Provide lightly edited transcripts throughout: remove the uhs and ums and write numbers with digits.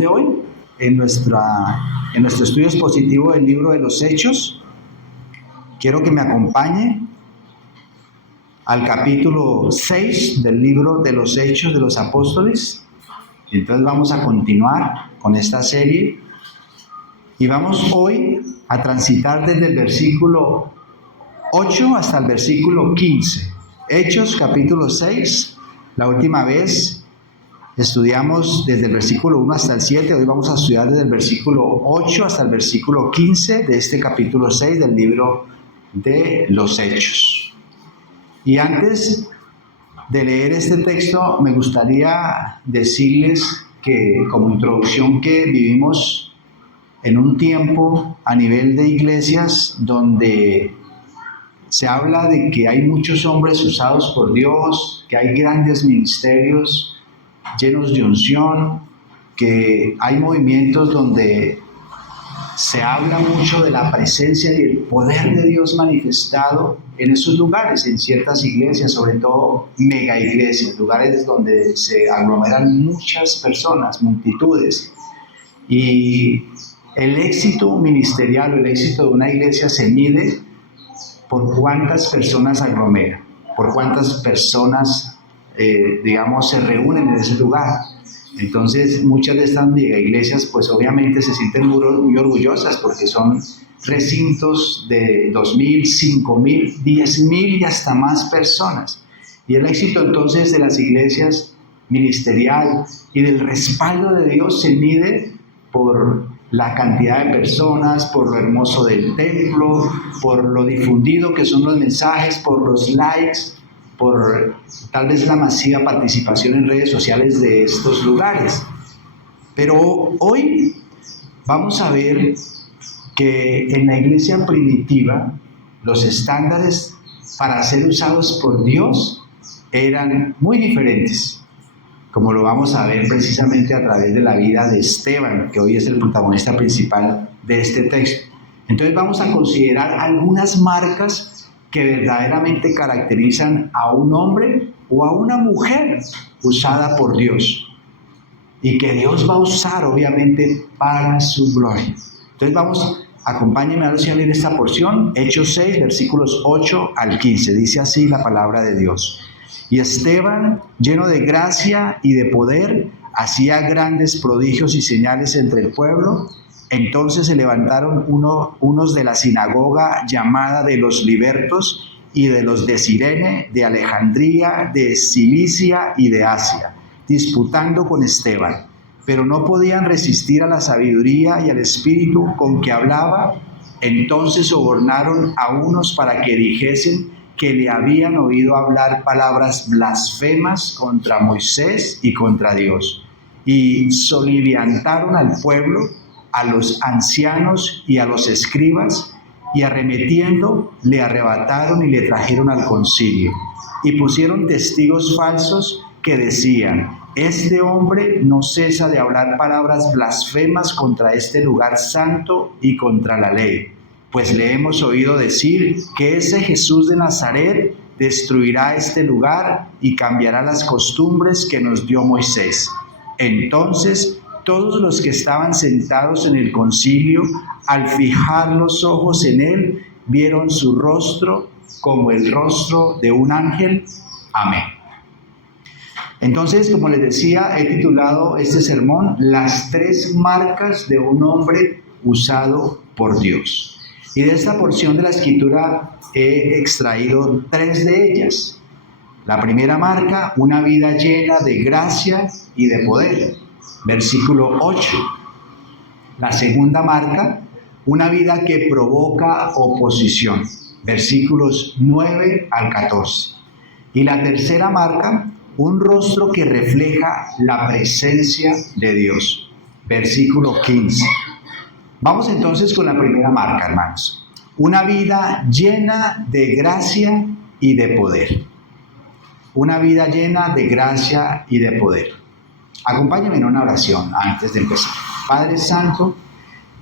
de hoy en nuestro estudio expositivo del libro de los Hechos. Quiero que me acompañe al capítulo 6 del libro de los Hechos de los Apóstoles. Entonces vamos a continuar con esta serie y vamos hoy a transitar desde el versículo 8 hasta el versículo 15. Hechos capítulo 6, la última vez estudiamos desde el versículo 1 hasta el 7, hoy vamos a estudiar desde el versículo 8 hasta el versículo 15 de este capítulo 6 del libro de los Hechos. Y antes de leer este texto, me gustaría decirles que como introducción que vivimos en un tiempo a nivel de iglesias donde se habla de que hay muchos hombres usados por Dios, que hay grandes ministerios llenos de unción, que hay movimientos donde se habla mucho de la presencia y el poder de Dios manifestado en esos lugares, en ciertas iglesias, sobre todo mega iglesias, lugares donde se aglomeran muchas personas, multitudes. Y el éxito ministerial o el éxito de una iglesia se mide por cuántas personas aglomera, por cuántas personas, se reúnen en ese lugar. Entonces, muchas de estas mega iglesias, pues obviamente se sienten muy orgullosas porque son recintos de 2,000, 5,000, 10,000 y hasta más personas. Y el éxito entonces de las iglesias ministerial y del respaldo de Dios se mide por la cantidad de personas, por lo hermoso del templo, por lo difundido que son los mensajes, por los likes, por tal vez la masiva participación en redes sociales de estos lugares. Pero hoy vamos a ver que en la iglesia primitiva los estándares para ser usados por Dios eran muy diferentes, como lo vamos a ver precisamente a través de la vida de Esteban, que hoy es el protagonista principal de este texto. Entonces vamos a considerar algunas marcas que verdaderamente caracterizan a un hombre o a una mujer usada por Dios y que Dios va a usar obviamente para su gloria. Entonces acompáñenme a leer esta porción, Hechos 6, versículos 8 al 15. Dice así la palabra de Dios. Y Esteban, lleno de gracia y de poder, hacía grandes prodigios y señales entre el pueblo. Entonces se levantaron unos de la sinagoga llamada de los Libertos y de los de Cirene, de Alejandría, de Cilicia y de Asia, disputando con Esteban. Pero no podían resistir a la sabiduría y al espíritu con que hablaba. Entonces sobornaron a unos para que dijesen que le habían oído hablar palabras blasfemas contra Moisés y contra Dios. Y soliviantaron al pueblo, a los ancianos y a los escribas, y arremetiendo le arrebataron y le trajeron al concilio. Y pusieron testigos falsos que decían: este hombre no cesa de hablar palabras blasfemas contra este lugar santo y contra la ley. Pues le hemos oído decir que ese Jesús de Nazaret destruirá este lugar y cambiará las costumbres que nos dio Moisés. Entonces, todos los que estaban sentados en el concilio, al fijar los ojos en él, vieron su rostro como el rostro de un ángel. Amén. Entonces, como les decía, he titulado este sermón Las 3 marcas de un hombre usado por Dios. Y de esta porción de la escritura he extraído 3 de ellas. La primera marca, una vida llena de gracia y de poder, versículo 8. La segunda marca, una vida que provoca oposición, versículos 9 al 14. Y la tercera marca, un rostro que refleja la presencia de Dios, versículo 15. Vamos entonces con la primera marca, hermanos. Una vida llena de gracia y de poder. Una vida llena de gracia y de poder. Acompáñenme en una oración antes de empezar. Padre Santo,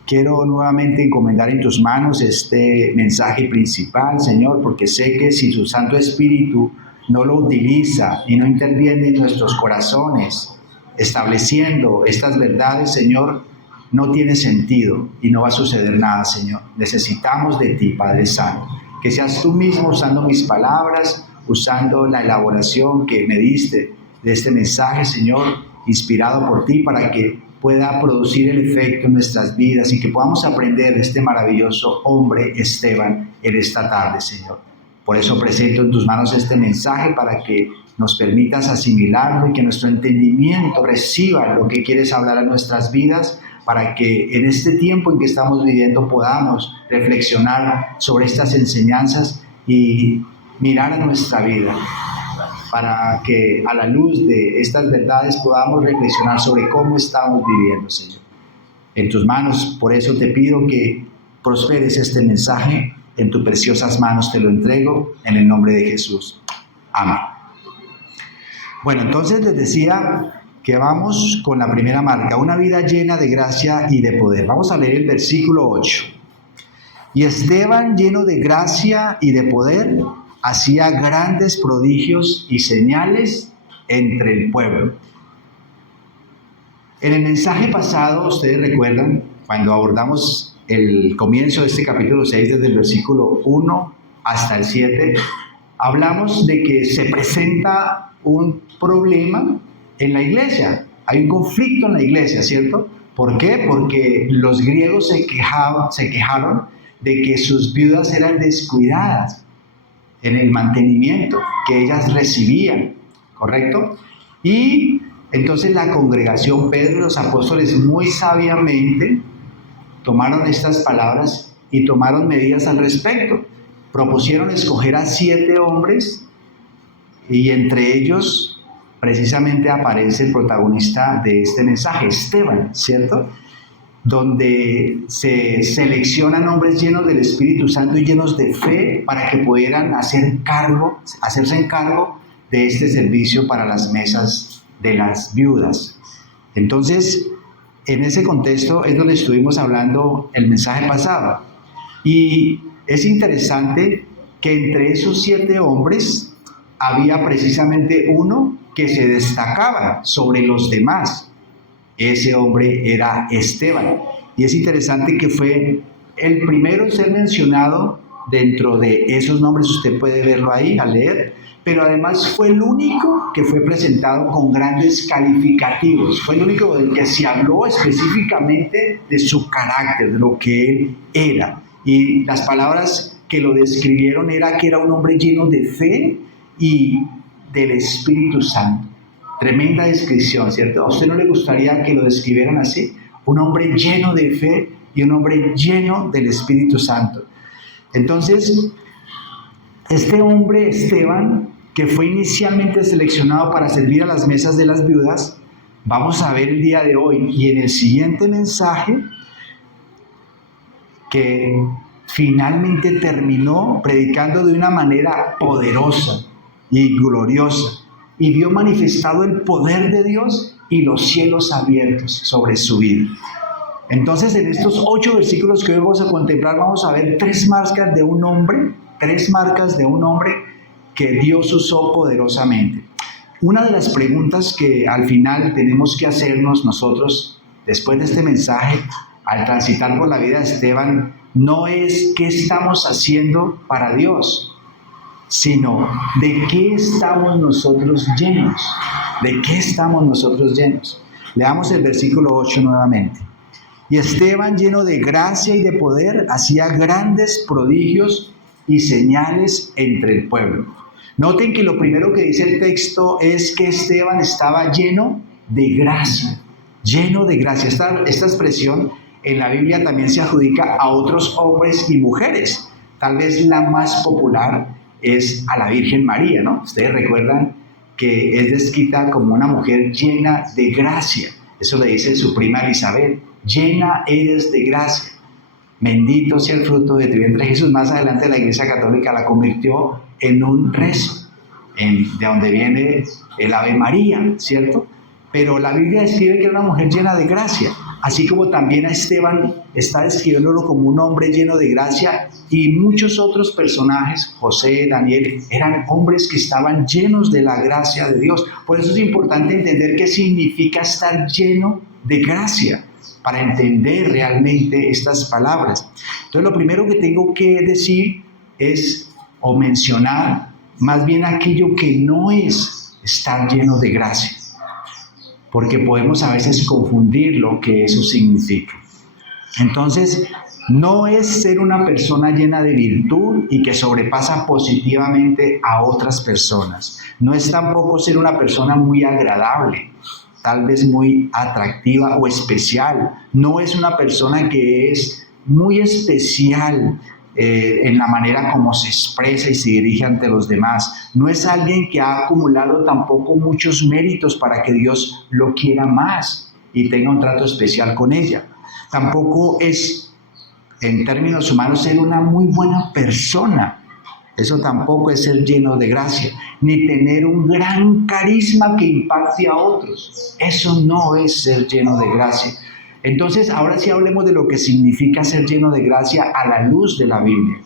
quiero nuevamente encomendar en tus manos este mensaje principal, Señor, porque sé que si tu Santo Espíritu no lo utiliza y no interviene en nuestros corazones, estableciendo estas verdades, Señor, no tiene sentido y no va a suceder nada, Señor. Necesitamos de ti, Padre Santo, que seas tú mismo usando mis palabras, usando la elaboración que me diste de este mensaje, Señor, inspirado por ti, para que pueda producir el efecto en nuestras vidas y que podamos aprender de este maravilloso hombre Esteban en esta tarde, Señor. Por eso presento en tus manos este mensaje para que nos permitas asimilarlo y que nuestro entendimiento reciba lo que quieres hablar a nuestras vidas, para que en este tiempo en que estamos viviendo podamos reflexionar sobre estas enseñanzas y mirar a nuestra vida, para que a la luz de estas verdades podamos reflexionar sobre cómo estamos viviendo, Señor. En tus manos, por eso te pido que prosperes este mensaje. En tus preciosas manos te lo entrego, en el nombre de Jesús. Amén. Bueno, entonces les decía que vamos con la primera marca, una vida llena de gracia y de poder. Vamos a leer el versículo 8. Y Esteban, lleno de gracia y de poder, hacía grandes prodigios y señales entre el pueblo. En el mensaje pasado, ustedes recuerdan, cuando abordamos el comienzo de este capítulo 6, desde el versículo 1 hasta el 7, hablamos de que se presenta un problema en la iglesia. Hay un conflicto en la iglesia, ¿cierto? ¿Por qué? Porque los griegos se quejaron de que sus viudas eran descuidadas en el mantenimiento que ellas recibían, ¿correcto? Y entonces la congregación, Pedro y los apóstoles, muy sabiamente tomaron estas palabras y tomaron medidas al respecto. Propusieron escoger a 7 hombres y entre ellos precisamente aparece el protagonista de este mensaje, Esteban, ¿cierto? Donde se seleccionan hombres llenos del Espíritu Santo y llenos de fe para que pudieran hacerse en cargo de este servicio para las mesas de las viudas. Entonces, en ese contexto es donde estuvimos hablando el mensaje pasado. Y es interesante que entre esos 7 hombres había precisamente uno que se destacaba sobre los demás. Ese hombre era Esteban. Y es interesante que fue el primero en ser mencionado dentro de esos nombres. Usted puede verlo ahí, a leer. Pero además fue el único que fue presentado con grandes calificativos. Fue el único del que se habló específicamente de su carácter, de lo que él era. Y las palabras que lo describieron era que era un hombre lleno de fe y del Espíritu Santo. Tremenda descripción, ¿cierto? ¿A usted no le gustaría que lo describieran así? Un hombre lleno de fe y un hombre lleno del Espíritu Santo. Entonces, este hombre, Esteban, que fue inicialmente seleccionado para servir a las mesas de las viudas, vamos a ver el día de hoy y en el siguiente mensaje que finalmente terminó predicando de una manera poderosa y gloriosa, y vio manifestado el poder de Dios y los cielos abiertos sobre su vida. Entonces, en estos 8 versículos que hoy vamos a contemplar, vamos a ver 3 marcas de un hombre que Dios usó poderosamente. Una de las preguntas que al final tenemos que hacernos nosotros, después de este mensaje, al transitar por la vida de Esteban, no es qué estamos haciendo para Dios, sino de qué estamos nosotros llenos. ¿De qué estamos nosotros llenos? Leamos el versículo 8 nuevamente. Y Esteban, lleno de gracia y de poder, hacía grandes prodigios y señales entre el pueblo. Noten que lo primero que dice el texto es que Esteban estaba lleno de gracia. Lleno de gracia. Esta expresión en la Biblia también se adjudica a otros hombres y mujeres. Tal vez la más popular es a la Virgen María, ¿no? Ustedes recuerdan que es descrita como una mujer llena de gracia. Eso le dice su prima Elizabeth: llena eres de gracia, bendito sea el fruto de tu vientre Jesús. Más adelante la Iglesia Católica la convirtió en un rezo, de donde viene el Ave María, ¿cierto? Pero la Biblia describe que era una mujer llena de gracia. así como también a Esteban está describiéndolo como un hombre lleno de gracia, y muchos otros personajes, José, Daniel, eran hombres que estaban llenos de la gracia de Dios. Por eso es importante entender qué significa estar lleno de gracia, para entender realmente estas palabras. Entonces, lo primero que tengo que decir es, o mencionar, más bien aquello que no es estar lleno de gracia, porque podemos a veces confundir lo que eso significa. Entonces, no es ser una persona llena de virtud y que sobrepasa positivamente a otras personas. No es tampoco ser una persona muy agradable, tal vez muy atractiva o especial. No es una persona que es muy especial en la manera como se expresa y se dirige ante los demás. No es alguien que ha acumulado tampoco muchos méritos para que Dios lo quiera más y tenga un trato especial con ella. Tampoco es, en términos humanos, ser una muy buena persona. Eso tampoco es ser lleno de gracia, ni tener un gran carisma que impacte a otros. Eso no es ser lleno de gracia. Entonces, ahora sí hablemos de lo que significa ser lleno de gracia a la luz de la Biblia.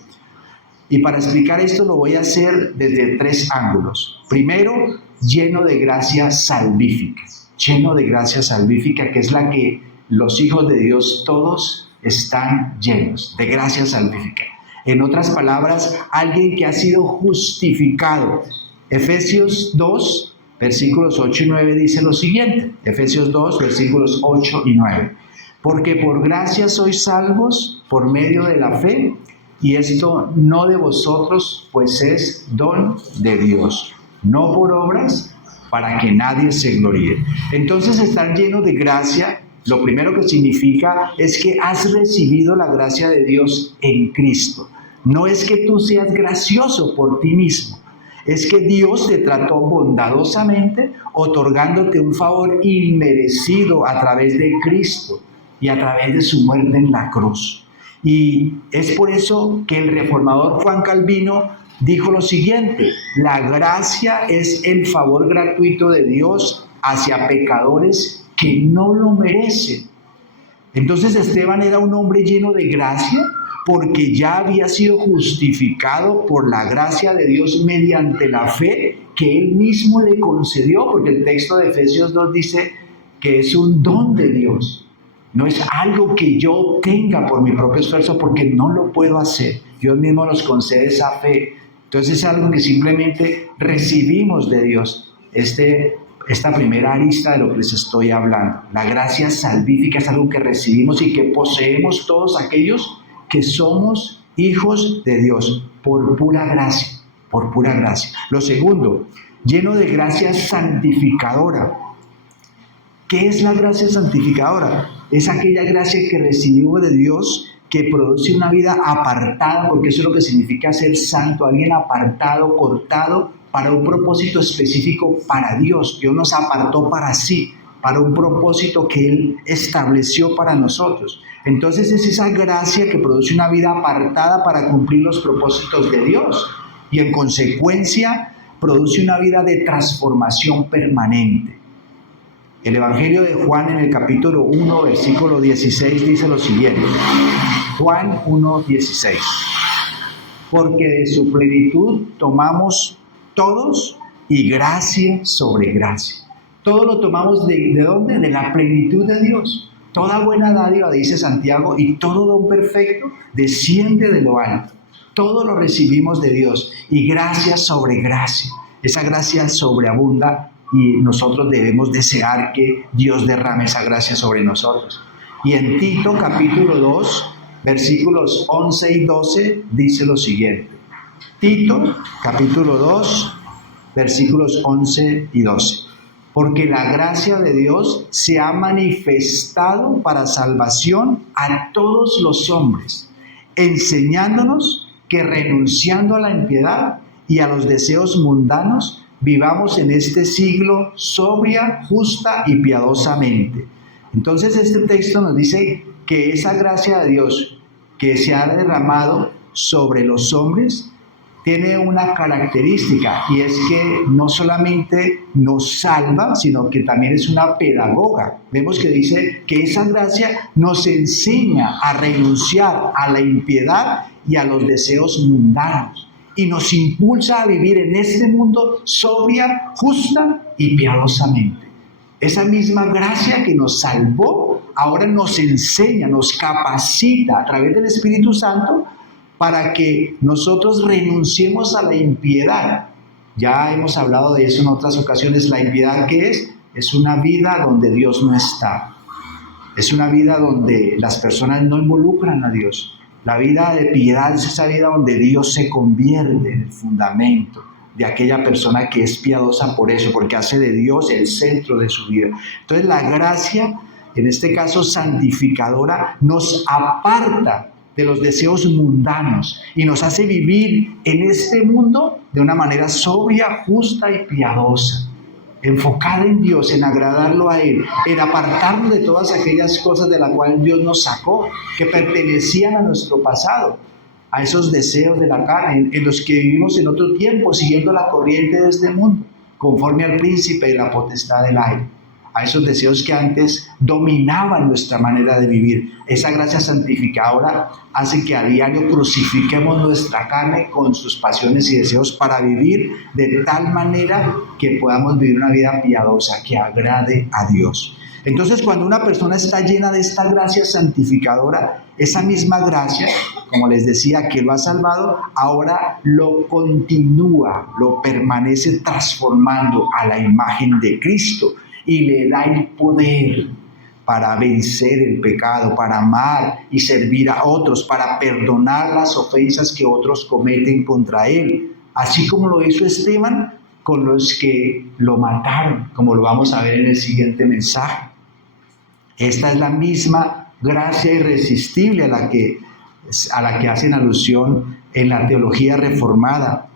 Y para explicar esto lo voy a hacer desde 3 ángulos. Primero, lleno de gracia salvífica. Lleno de gracia salvífica, que es la que los hijos de Dios todos están llenos de gracia salvífica. En otras palabras, alguien que ha sido justificado. Efesios 2, versículos 8 y 9 dice lo siguiente. Efesios 2, versículos 8 y 9. Porque por gracia sois salvos por medio de la fe, y esto no de vosotros, pues es don de Dios, no por obras, para que nadie se gloríe. Entonces, estar lleno de gracia, lo primero que significa es que has recibido la gracia de Dios en Cristo. No es que tú seas gracioso por ti mismo, es que Dios te trató bondadosamente, otorgándote un favor inmerecido a través de Cristo y a través de su muerte en la cruz. Y es por eso que el reformador Juan Calvino dijo lo siguiente: la gracia es el favor gratuito de Dios hacia pecadores que no lo merecen. Entonces Esteban era un hombre lleno de gracia porque ya había sido justificado por la gracia de Dios mediante la fe que él mismo le concedió, porque el texto de Efesios 2 dice que es un don de Dios. No es algo que yo tenga por mi propio esfuerzo, porque no lo puedo hacer. Dios mismo nos concede esa fe. Entonces es algo que simplemente recibimos de Dios. Esta primera arista de lo que les estoy hablando. La gracia salvífica es algo que recibimos y que poseemos todos aquellos que somos hijos de Dios por pura gracia, por pura gracia. Lo segundo, lleno de gracia santificadora. ¿Qué es la gracia santificadora? Es aquella gracia que recibimos de Dios que produce una vida apartada, porque eso es lo que significa ser santo, alguien apartado, cortado para un propósito específico para Dios. Dios nos apartó para sí, para un propósito que Él estableció para nosotros. Entonces es esa gracia que produce una vida apartada para cumplir los propósitos de Dios y en consecuencia produce una vida de transformación permanente. El Evangelio de Juan en el capítulo 1, versículo 16 dice lo siguiente. Juan 1, 16. Porque de su plenitud tomamos todos y gracia sobre gracia. Todo lo tomamos ¿de dónde? De la plenitud de Dios. Toda buena dádiva, dice Santiago, y todo don perfecto desciende de lo alto. Todo lo recibimos de Dios y gracia sobre gracia. Esa gracia sobreabunda y nosotros debemos desear que Dios derrame esa gracia sobre nosotros. Y en Tito capítulo 2, versículos 11 y 12 dice lo siguiente. Tito capítulo 2, versículos 11 y 12. Porque la gracia de Dios se ha manifestado para salvación a todos los hombres, enseñándonos que renunciando a la impiedad y a los deseos mundanos, vivamos en este siglo sobria, justa y piadosamente. Entonces este texto nos dice que esa gracia de Dios que se ha derramado sobre los hombres tiene una característica, y es que no solamente nos salva, sino que también es una pedagoga. Vemos que dice que esa gracia nos enseña a renunciar a la impiedad y a los deseos mundanos, y nos impulsa a vivir en este mundo sobria, justa y piadosamente. Esa misma gracia que nos salvó ahora nos enseña, nos capacita a través del Espíritu Santo para que nosotros renunciemos a la impiedad. Ya hemos hablado de eso en otras ocasiones. La impiedad, ¿qué es? Es una vida donde Dios no está. Es una vida donde las personas no involucran a Dios. La vida de piedad es esa vida donde Dios se convierte en el fundamento de aquella persona que es piadosa por eso, porque hace de Dios el centro de su vida. Entonces la gracia, en este caso santificadora, nos aparta de los deseos mundanos y nos hace vivir en este mundo de una manera sobria, justa y piadosa, enfocada en Dios, en agradarlo a Él, en apartarnos de todas aquellas cosas de las cuales Dios nos sacó, que pertenecían a nuestro pasado, a esos deseos de la carne, en los que vivimos en otro tiempo, siguiendo la corriente de este mundo, conforme al príncipe de la potestad del aire, a esos deseos que antes dominaban nuestra manera de vivir. Esa gracia santificadora hace que a diario crucifiquemos nuestra carne con sus pasiones y deseos para vivir de tal manera que podamos vivir una vida piadosa que agrade a Dios. Entonces, cuando una persona está llena de esta gracia santificadora, esa misma gracia, como les decía, que lo ha salvado, ahora lo continúa, lo permanece transformando a la imagen de Cristo y le da el poder para vencer el pecado, para amar y servir a otros, para perdonar las ofensas que otros cometen contra él, así como lo hizo Esteban con los que lo mataron, como lo vamos a ver en el siguiente mensaje. Esta es la misma gracia irresistible a la que hacen alusión en la teología reformada,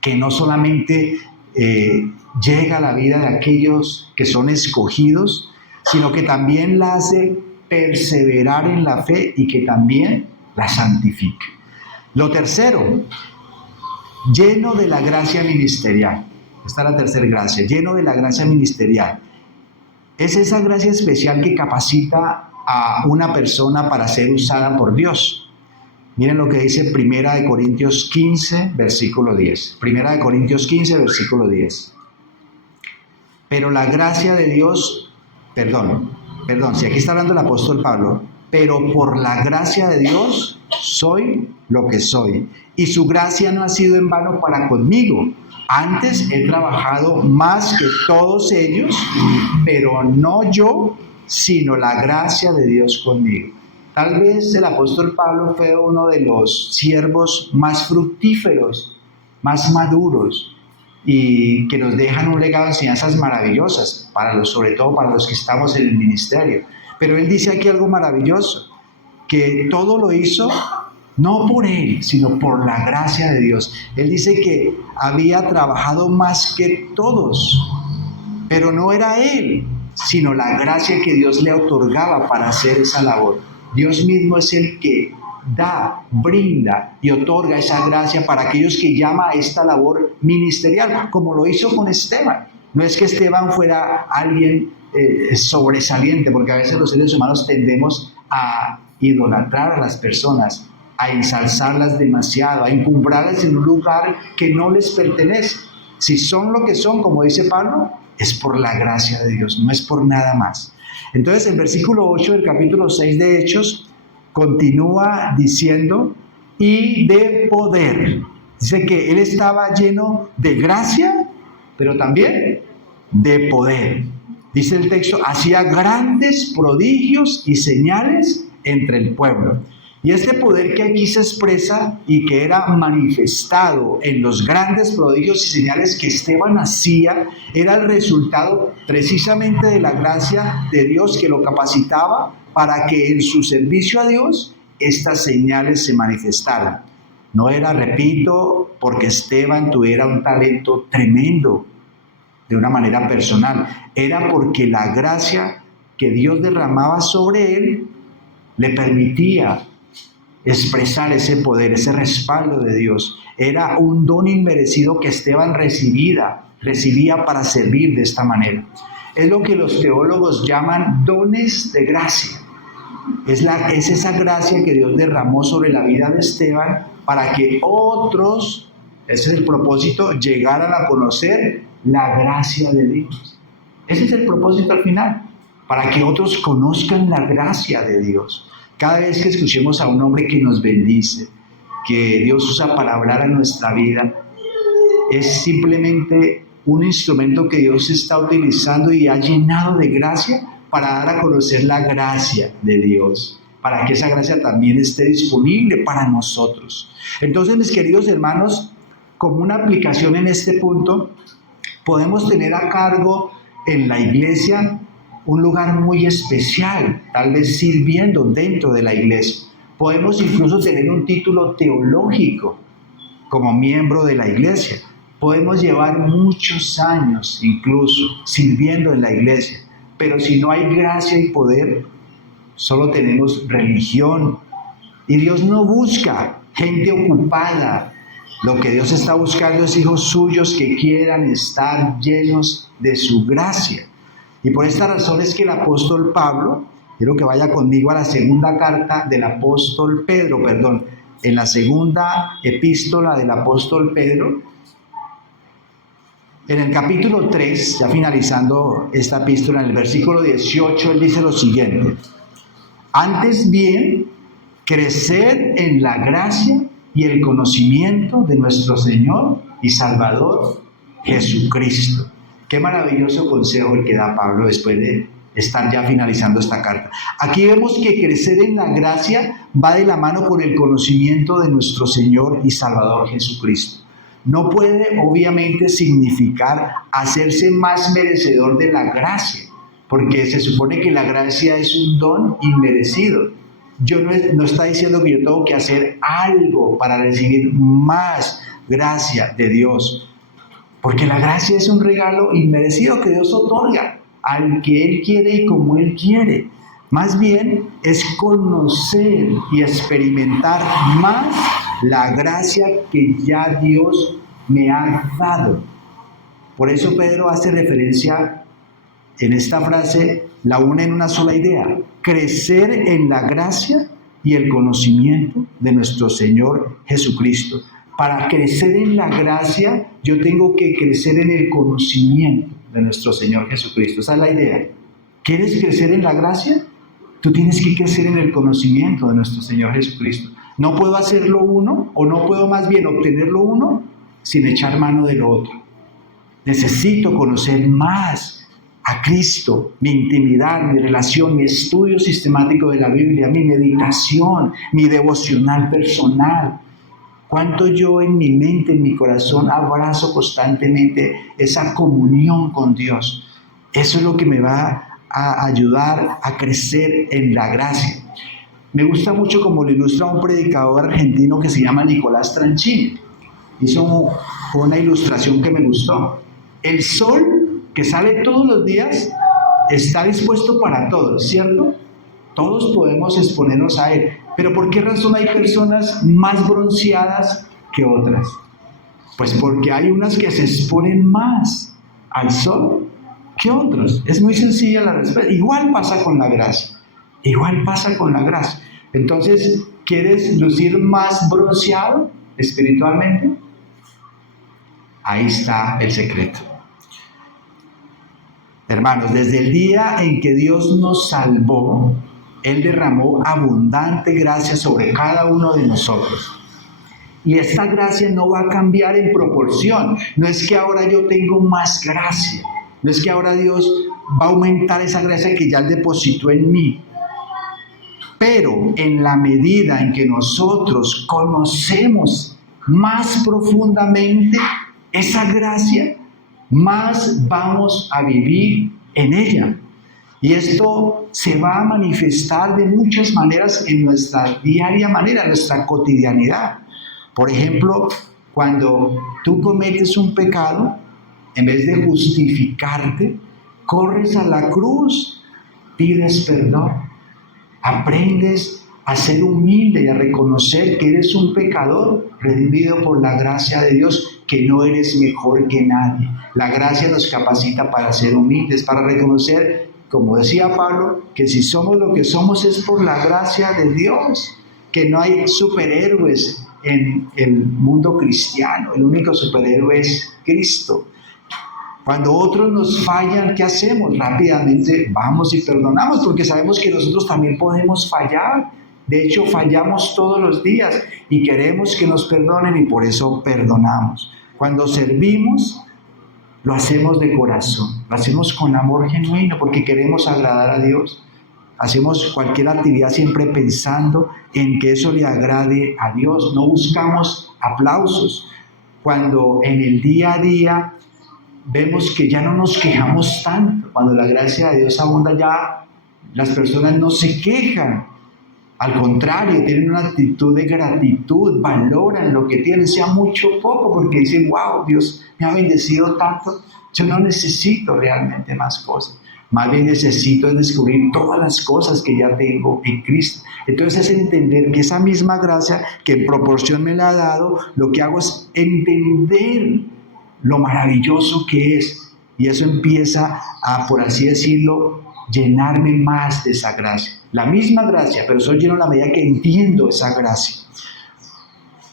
que no solamente llega a la vida de aquellos que son escogidos, sino que también la hace perseverar en la fe y que también la santifica. Lo tercero, lleno de la gracia ministerial. Esta es la tercera gracia, lleno de la gracia ministerial. Es esa gracia especial que capacita a una persona para ser usada por Dios. Miren lo que dice 1 Corintios 15, versículo 10. 1 Corintios 15, versículo 10. Pero la gracia de Dios, si aquí está hablando el apóstol Pablo, pero por la gracia de Dios soy lo que soy, y su gracia no ha sido en vano para conmigo. Antes he trabajado más que todos ellos, pero no yo, sino la gracia de Dios conmigo. Tal vez el apóstol Pablo fue uno de los siervos más fructíferos, más maduros, y que nos dejan un legado de enseñanzas maravillosas, sobre todo para los que estamos en el ministerio. Pero él dice aquí algo maravilloso, que todo lo hizo no por él, sino por la gracia de Dios. Él dice que había trabajado más que todos, pero no era él, sino la gracia que Dios le otorgaba para hacer esa labor. Dios mismo es el que da, brinda y otorga esa gracia para aquellos que llama a esta labor ministerial, como lo hizo con Esteban. No es que Esteban fuera alguien sobresaliente, porque a veces los seres humanos tendemos a idolatrar a las personas, a ensalzarlas demasiado, a encumbrarlas en un lugar que no les pertenece. Si son lo que son, como dice Pablo, es por la gracia de Dios, no es por nada más. Entonces, el versículo 8 del capítulo 6 de Hechos continúa diciendo, y de poder. Dice que él estaba lleno de gracia, pero también de poder. Dice el texto, hacía grandes prodigios y señales entre el pueblo. Y este poder que aquí se expresa y que era manifestado en los grandes prodigios y señales que Esteban hacía, era el resultado precisamente de la gracia de Dios que lo capacitaba para que en su servicio a Dios estas señales se manifestaran. No era, repito, porque Esteban tuviera un talento tremendo de una manera personal, era porque la gracia que Dios derramaba sobre él le permitía expresar ese poder, ese respaldo de Dios. Era un don inmerecido que Esteban recibía para servir de esta manera. Es lo que los teólogos llaman dones de gracia. Es esa gracia que Dios derramó sobre la vida de Esteban para que otros, ese es el propósito, llegaran a conocer la gracia de Dios. Ese es el propósito al final, para que otros conozcan la gracia de Dios. Cada vez que escuchemos a un hombre que nos bendice, que Dios usa para hablar a nuestra vida, es simplemente un instrumento que Dios está utilizando y ha llenado de gracia para dar a conocer la gracia de Dios, para que esa gracia también esté disponible para nosotros. Entonces, mis queridos hermanos, como una aplicación en este punto, podemos tener a cargo en la iglesia un lugar muy especial, tal vez sirviendo dentro de la iglesia. Podemos incluso tener un título teológico como miembro de la iglesia. Podemos llevar muchos años incluso sirviendo en la iglesia, pero si no hay gracia y poder, solo tenemos religión. Y Dios no busca gente ocupada. Lo que Dios está buscando es hijos suyos que quieran estar llenos de su gracia. Y por esta razón es que el apóstol Pablo, quiero que vaya conmigo a la segunda carta del apóstol Pedro, en la segunda epístola del apóstol Pedro, en el capítulo 3, ya finalizando esta epístola, en el versículo 18, él dice lo siguiente: antes bien, crecer en la gracia y el conocimiento de nuestro Señor y Salvador Jesucristo. Qué maravilloso consejo el que da Pablo después de estar ya finalizando esta carta. Aquí vemos que crecer en la gracia va de la mano con el conocimiento de nuestro Señor y Salvador Jesucristo. No puede obviamente significar hacerse más merecedor de la gracia, porque se supone que la gracia es un don inmerecido. No está diciendo que yo tengo que hacer algo para recibir más gracia de Dios, porque la gracia es un regalo inmerecido que Dios otorga al que Él quiere y como Él quiere. Más bien es conocer y experimentar más la gracia que ya Dios me ha dado. Por eso Pedro hace referencia en esta frase, la une en una sola idea: crecer en la gracia y el conocimiento de nuestro Señor Jesucristo. Para crecer en la gracia, yo tengo que crecer en el conocimiento de nuestro Señor Jesucristo. Esa es la idea. ¿Quieres crecer en la gracia? Tú tienes que crecer en el conocimiento de nuestro Señor Jesucristo. No puedo hacerlo uno, o no puedo más bien obtenerlo uno, sin echar mano de lo otro. Necesito conocer más a Cristo, mi intimidad, mi relación, mi estudio sistemático de la Biblia, mi meditación, mi devocional personal. Cuánto yo en mi mente, en mi corazón, abrazo constantemente esa comunión con Dios. Eso es lo que me va a ayudar a crecer en la gracia. Me gusta mucho como lo ilustra un predicador argentino que se llama Nicolás Tranchini. Hizo una ilustración que me gustó. El sol que sale todos los días está dispuesto para todos, ¿cierto? Todos podemos exponernos a él. Pero ¿por qué razón hay personas más bronceadas que otras? Pues porque hay unas que se exponen más al sol que otros. Es muy sencilla la respuesta. Igual pasa con la gracia. Igual pasa con la gracia. Entonces, ¿quieres lucir más bronceado espiritualmente? Ahí está el secreto. Hermanos, desde el día en que Dios nos salvó, Él derramó abundante gracia sobre cada uno de nosotros. Y esta gracia no va a cambiar en proporción. No es que ahora yo tengo más gracia. No es que ahora Dios va a aumentar esa gracia que ya Él depositó en mí. Pero en la medida en que nosotros conocemos más profundamente esa gracia, más vamos a vivir en ella. Y esto se va a manifestar de muchas maneras en nuestra diaria manera, en nuestra cotidianidad. Por ejemplo, cuando tú cometes un pecado, en vez de justificarte, corres a la cruz, pides perdón, aprendes a ser humilde y a reconocer que eres un pecador redimido por la gracia de Dios, que no eres mejor que nadie. La gracia nos capacita para ser humildes, para reconocer, como decía Pablo, que si somos lo que somos es por la gracia de Dios, que no hay superhéroes en el mundo cristiano, el único superhéroe es Cristo. Cuando otros nos fallan, ¿qué hacemos? Rápidamente vamos y perdonamos, porque sabemos que nosotros también podemos fallar. De hecho, fallamos todos los días y queremos que nos perdonen y por eso perdonamos. Cuando servimos, lo hacemos de corazón, lo hacemos con amor genuino porque queremos agradar a Dios. Hacemos cualquier actividad siempre pensando en que eso le agrade a Dios. No buscamos aplausos. Cuando en el día a día vemos que ya no nos quejamos tanto, cuando la gracia de Dios abunda, ya las personas no se quejan. Al contrario, tienen una actitud de gratitud, valoran lo que tienen, sea mucho o poco, porque dicen, wow, Dios me ha bendecido tanto, yo no necesito realmente más cosas. Más bien necesito descubrir todas las cosas que ya tengo en Cristo. Entonces es entender que esa misma gracia que en proporción me la ha dado, lo que hago es entender lo maravilloso que es. Y eso empieza a, por así decirlo, llenarme más de esa gracia. La misma gracia, pero soy lleno a la medida que entiendo esa gracia.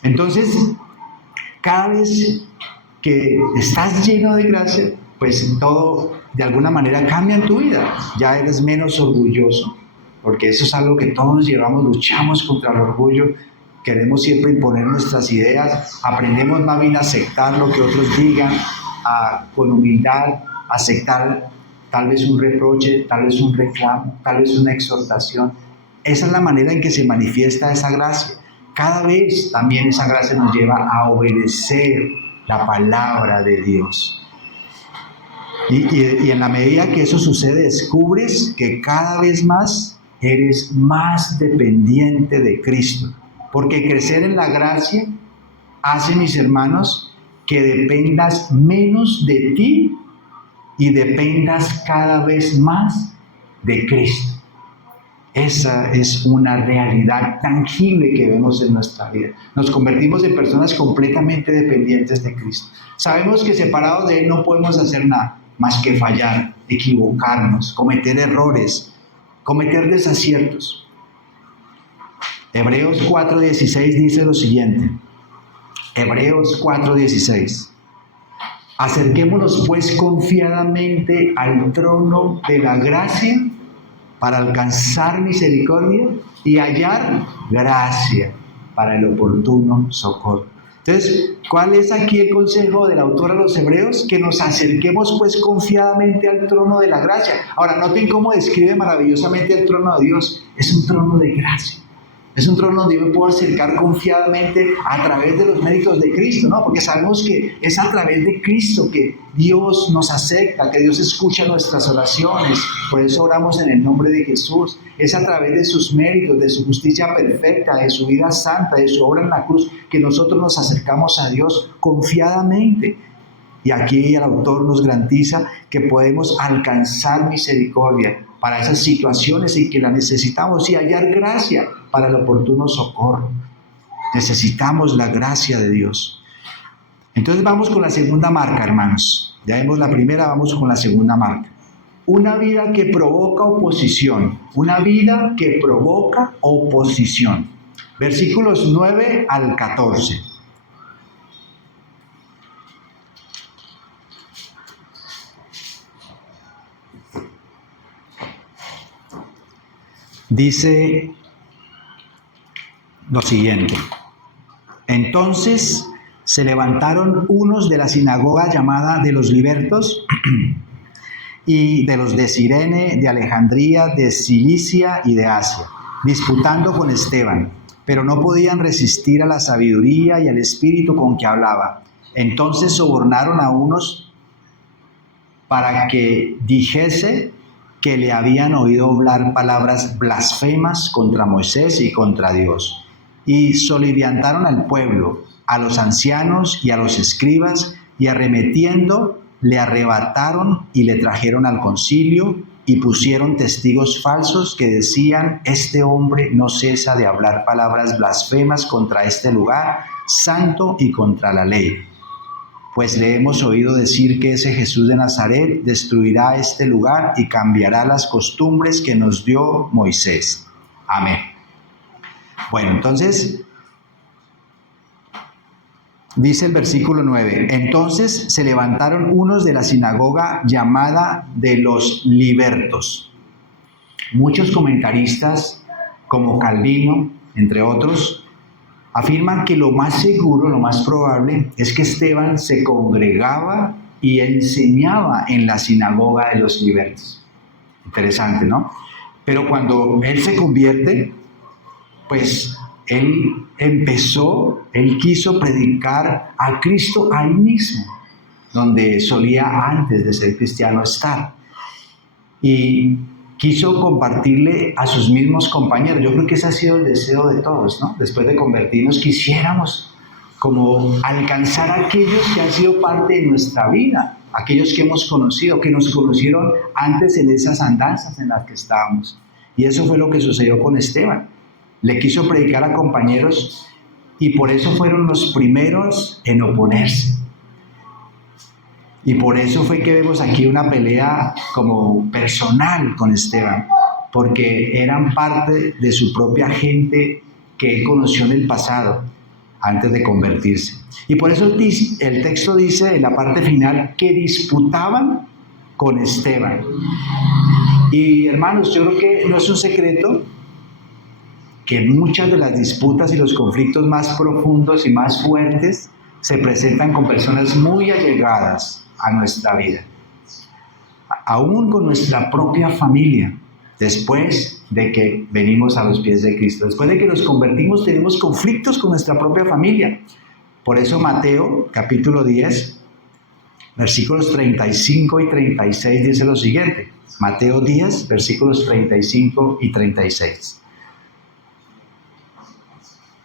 Entonces, cada vez que estás lleno de gracia, pues todo de alguna manera cambia en tu vida. Ya eres menos orgulloso, porque eso es algo que todos llevamos, luchamos contra el orgullo, queremos siempre imponer nuestras ideas, aprendemos más bien a aceptar lo que otros digan, con humildad, aceptar tal vez un reproche, tal vez un reclamo, tal vez una exhortación. Esa es la manera en que se manifiesta esa gracia. Cada vez también esa gracia nos lleva a obedecer la palabra de Dios. Y en la medida que eso sucede, descubres que cada vez más eres más dependiente de Cristo. Porque crecer en la gracia hace, mis hermanos, que dependas menos de ti y dependas cada vez más de Cristo. Esa es una realidad tangible que vemos en nuestra vida. Nos convertimos en personas completamente dependientes de Cristo. Sabemos que separados de Él no podemos hacer nada más que fallar, equivocarnos, cometer errores, cometer desaciertos. Hebreos 4:16 dice lo siguiente. Hebreos 4:16. Acerquémonos pues confiadamente al trono de la gracia para alcanzar misericordia y hallar gracia para el oportuno socorro. Entonces, ¿cuál es aquí el consejo del autor a los Hebreos? Que nos acerquemos pues confiadamente al trono de la gracia. Ahora, noten cómo describe maravillosamente el trono de Dios. Es un trono de gracia. Es un trono donde yo me puedo acercar confiadamente a través de los méritos de Cristo, ¿no? Porque sabemos que es a través de Cristo que Dios nos acepta, que Dios escucha nuestras oraciones. Por eso oramos en el nombre de Jesús. Es a través de sus méritos, de su justicia perfecta, de su vida santa, de su obra en la cruz, que nosotros nos acercamos a Dios confiadamente. Y aquí el autor nos garantiza que podemos alcanzar misericordia para esas situaciones en que la necesitamos y hallar gracia para el oportuno socorro. Necesitamos la gracia de Dios. Entonces vamos con la segunda marca, hermanos. Ya vimos la primera, vamos con la segunda marca. Una vida que provoca oposición. Una vida que provoca oposición. Versículos 9 al 14. Dice lo siguiente. Entonces se levantaron unos de la sinagoga llamada de los libertos y de los de Cirene, de Alejandría, de Cilicia y de Asia, disputando con Esteban, pero no podían resistir a la sabiduría y al espíritu con que hablaba. Entonces sobornaron a unos para que dijese que le habían oído hablar palabras blasfemas contra Moisés y contra Dios. Y soliviantaron al pueblo, a los ancianos y a los escribas, y arremetiendo, le arrebataron y le trajeron al concilio, y pusieron testigos falsos que decían: este hombre no cesa de hablar palabras blasfemas contra este lugar santo y contra la ley. Pues le hemos oído decir que ese Jesús de Nazaret destruirá este lugar y cambiará las costumbres que nos dio Moisés. Amén. Bueno, entonces, dice el versículo 9, entonces se levantaron unos de la sinagoga llamada de los libertos. Muchos comentaristas, como Calvino, entre otros, afirman que lo más seguro, lo más probable, es que Esteban se congregaba y enseñaba en la sinagoga de los libertos. Interesante, ¿no? Pero cuando él se convierte, pues él quiso predicar a Cristo ahí mismo, donde solía antes de ser cristiano estar. Y quiso compartirle a sus mismos compañeros. Yo creo que ese ha sido el deseo de todos, ¿no? Después de convertirnos, quisiéramos como alcanzar a aquellos que han sido parte de nuestra vida, aquellos que hemos conocido, que nos conocieron antes en esas andanzas en las que estábamos. Y eso fue lo que sucedió con Esteban. Le quiso predicar a compañeros y por eso fueron los primeros en oponerse. Y por eso fue que vemos aquí una pelea como personal con Esteban, porque eran parte de su propia gente que él conoció en el pasado, antes de convertirse. Y por eso el texto dice en la parte final que disputaban con Esteban. Y hermanos, yo creo que no es un secreto que muchas de las disputas y los conflictos más profundos y más fuertes se presentan con personas muy allegadas a nuestra vida, aún con nuestra propia familia, después de que venimos a los pies de Cristo. Después de que nos convertimos, tenemos conflictos con nuestra propia familia. Por eso Mateo, capítulo 10, versículos 35 y 36 dice lo siguiente. Mateo 10, versículos 35 y 36.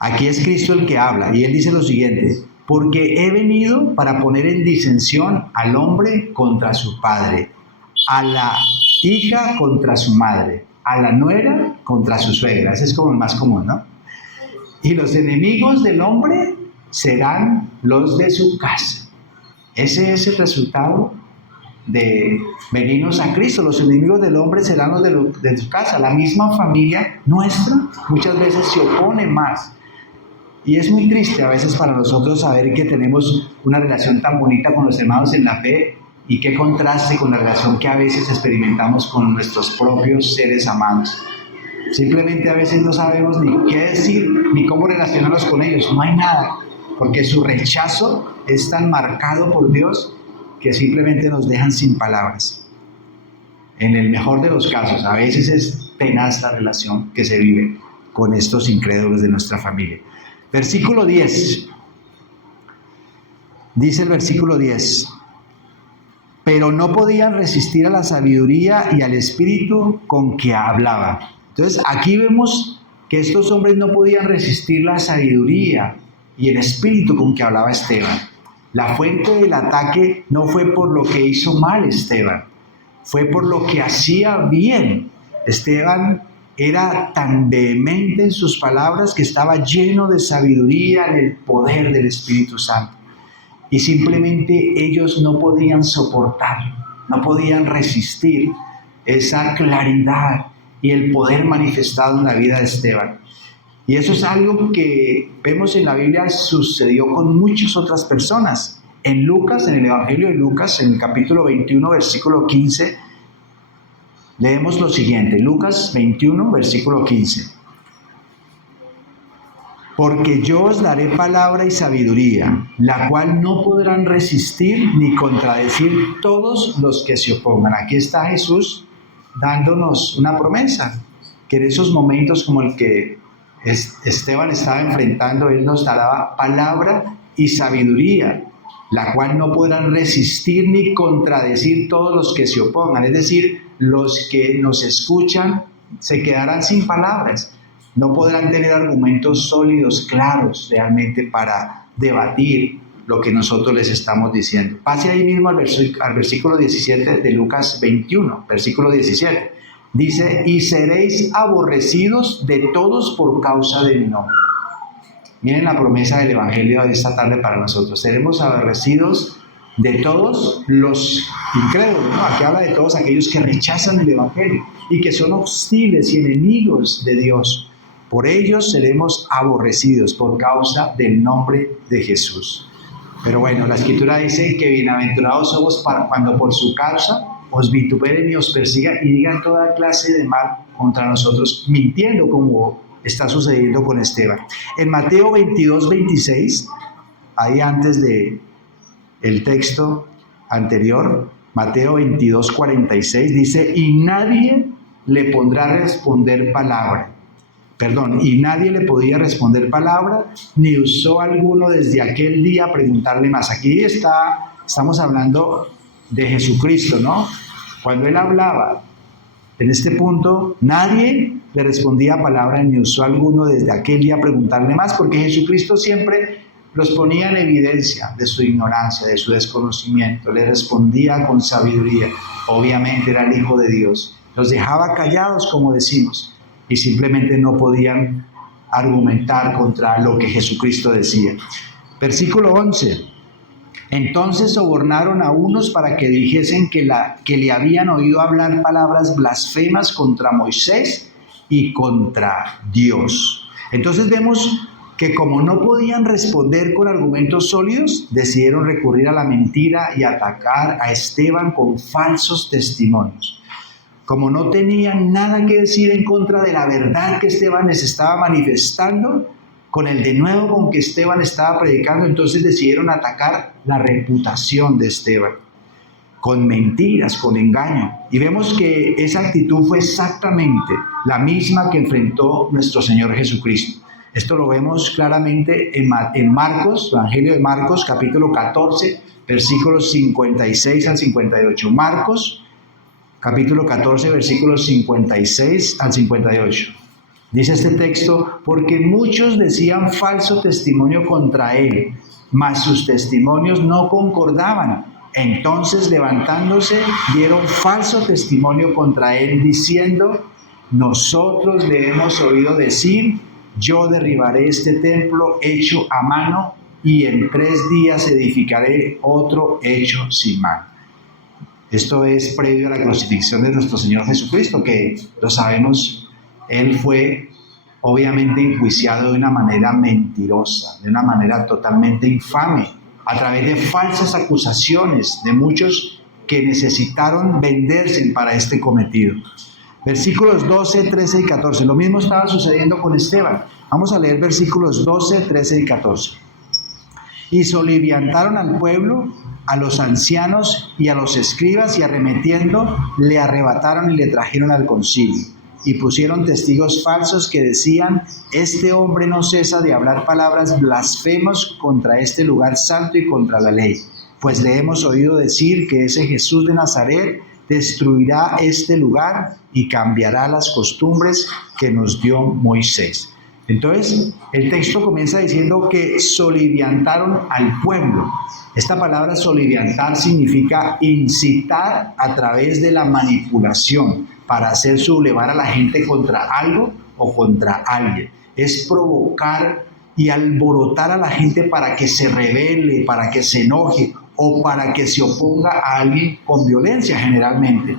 Aquí es Cristo el que habla, y él dice lo siguiente: porque he venido para poner en disensión al hombre contra su padre, a la hija contra su madre, a la nuera contra su suegra. Ese es como el más común, ¿no? Y los enemigos del hombre serán los de su casa. Ese es el resultado de venirnos a Cristo. Los enemigos del hombre serán los de su casa. La misma familia nuestra muchas veces se opone más. Y es muy triste a veces para nosotros saber que tenemos una relación tan bonita con los hermanos en la fe y qué contraste con la relación que a veces experimentamos con nuestros propios seres amados. Simplemente a veces no sabemos ni qué decir ni cómo relacionarnos con ellos. No hay nada, porque su rechazo es tan marcado por Dios que simplemente nos dejan sin palabras. En el mejor de los casos, a veces es tenaz la relación que se vive con estos incrédulos de nuestra familia. Versículo 10. Dice el versículo 10. Pero no podían resistir a la sabiduría y al espíritu con que hablaba. Entonces aquí vemos que estos hombres no podían resistir la sabiduría y el espíritu con que hablaba Esteban. La fuente del ataque no fue por lo que hizo mal Esteban, fue por lo que hacía bien. Esteban era tan vehemente en sus palabras que estaba lleno de sabiduría en el poder del Espíritu Santo. Y simplemente ellos no podían soportar, no podían resistir esa claridad y el poder manifestado en la vida de Esteban. Y eso es algo que vemos en la Biblia sucedió con muchas otras personas. En Lucas, en el Evangelio de Lucas, en el capítulo 21, versículo 15, leemos lo siguiente, Lucas 21, versículo 15. Porque yo os daré palabra y sabiduría, la cual no podrán resistir ni contradecir todos los que se opongan. Aquí está Jesús dándonos una promesa, que en esos momentos como el que Esteban estaba enfrentando, Él nos dará palabra y sabiduría, la cual no podrán resistir ni contradecir todos los que se opongan. Es decir, los que nos escuchan se quedarán sin palabras, no podrán tener argumentos sólidos, claros, realmente para debatir lo que nosotros les estamos diciendo. Pase ahí mismo al versículo 17 de Lucas 21, versículo 17. Dice, y seréis aborrecidos de todos por causa de mi nombre. Miren la promesa del Evangelio de esta tarde para nosotros. Seremos aborrecidos de todos los incrédulos, ¿no? Aquí habla de todos aquellos que rechazan el Evangelio y que son hostiles y enemigos de Dios. Por ellos seremos aborrecidos por causa del nombre de Jesús. Pero bueno, la Escritura dice que bienaventurados somos cuando por su causa os vituperen y os persigan y digan toda clase de mal contra nosotros, mintiendo como está sucediendo con Esteban. En Mateo 22, 26, ahí antes de el texto anterior, Mateo 22, 46, dice, y nadie le podía responder palabra, ni usó alguno desde aquel día preguntarle más. Aquí estamos hablando de Jesucristo, ¿no? Cuando él hablaba, en este punto, nadie le respondía palabra, ni usó alguno desde aquel día preguntarle más, porque Jesucristo siempre los ponía en evidencia de su ignorancia, de su desconocimiento, le respondía con sabiduría, obviamente era el Hijo de Dios, los dejaba callados, como decimos, y simplemente no podían argumentar contra lo que Jesucristo decía. Versículo 11, entonces sobornaron a unos para que dijesen que le habían oído hablar palabras blasfemas contra Moisés y contra Dios. Entonces vemos que como no podían responder con argumentos sólidos, decidieron recurrir a la mentira y atacar a Esteban con falsos testimonios. Como no tenían nada que decir en contra de la verdad que Esteban les estaba manifestando, con el denuedo con que Esteban estaba predicando, entonces decidieron atacar la reputación de Esteban, con mentiras, con engaño. Y vemos que esa actitud fue exactamente la misma que enfrentó nuestro Señor Jesucristo. Esto lo vemos claramente en Marcos, Evangelio de Marcos, capítulo 14, versículos 56 al 58. Marcos, capítulo 14, versículos 56 al 58. Dice este texto, porque muchos decían falso testimonio contra él, mas sus testimonios no concordaban. Entonces, levantándose, dieron falso testimonio contra él, diciendo, nosotros le hemos oído decir, yo derribaré este templo hecho a mano y en 3 días edificaré otro hecho sin mano. Esto es previo a la crucifixión de nuestro Señor Jesucristo, que lo sabemos, él fue obviamente enjuiciado de una manera mentirosa, de una manera totalmente infame, a través de falsas acusaciones de muchos que necesitaron venderse para este cometido. Versículos 12, 13 y 14. Lo mismo estaba sucediendo con Esteban. Vamos a leer versículos 12, 13 y 14. Y soliviantaron al pueblo, a los ancianos y a los escribas, y arremetiendo, le arrebataron y le trajeron al concilio. Y pusieron testigos falsos que decían, este hombre no cesa de hablar palabras blasfemas contra este lugar santo y contra la ley. Pues le hemos oído decir que ese Jesús de Nazaret destruirá este lugar y cambiará las costumbres que nos dio Moisés. Entonces, el texto comienza diciendo que soliviantaron al pueblo. Esta palabra soliviantar significa incitar a través de la manipulación para hacer sublevar a la gente contra algo o contra alguien. Es provocar y alborotar a la gente para que se rebele, para que se enoje o para que se oponga a alguien con violencia generalmente.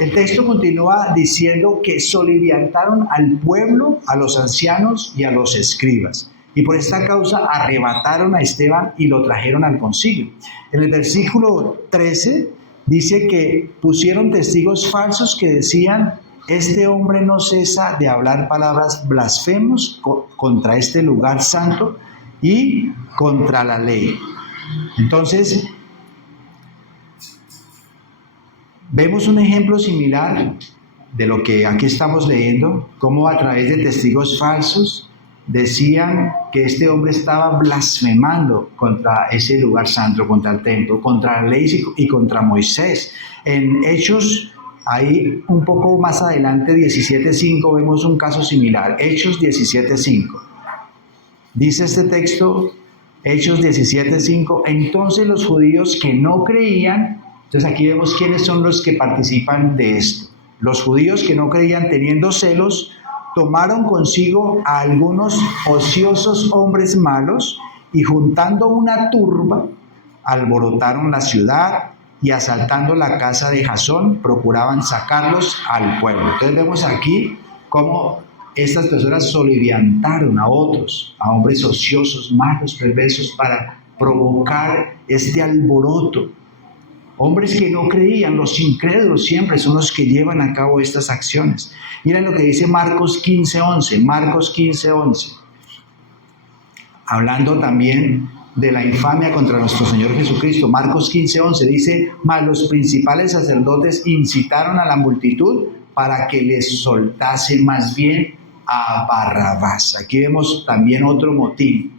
El texto continúa diciendo que soliviantaron al pueblo, a los ancianos y a los escribas. Y por esta causa arrebataron a Esteban y lo trajeron al concilio. En el versículo 13 dice que pusieron testigos falsos que decían, este hombre no cesa de hablar palabras blasfemas contra este lugar santo y contra la ley. Entonces, vemos un ejemplo similar de lo que aquí estamos leyendo, cómo a través de testigos falsos decían que este hombre estaba blasfemando contra ese lugar santo, contra el templo, contra la ley y contra Moisés. En Hechos, ahí un poco más adelante, 17:5, vemos un caso similar. Hechos 17:5. Dice este texto Hechos 17:5. Entonces los judíos que no creían, entonces aquí vemos quiénes son los que participan de esto. Los judíos que no creían, teniendo celos, tomaron consigo a algunos ociosos hombres malos y juntando una turba, alborotaron la ciudad y asaltando la casa de Jasón, procuraban sacarlos al pueblo. Entonces vemos aquí cómo estas personas soliviantaron a otros, a hombres ociosos, malos, perversos, para provocar este alboroto. Hombres que no creían, los incrédulos siempre son los que llevan a cabo estas acciones. Miren lo que dice Marcos 15:11, Marcos 15:11, hablando también de la infamia contra nuestro Señor Jesucristo. Marcos 15:11 dice: mas los principales sacerdotes incitaron a la multitud para que les soltase más bien a Barrabás. Aquí vemos también otro motín,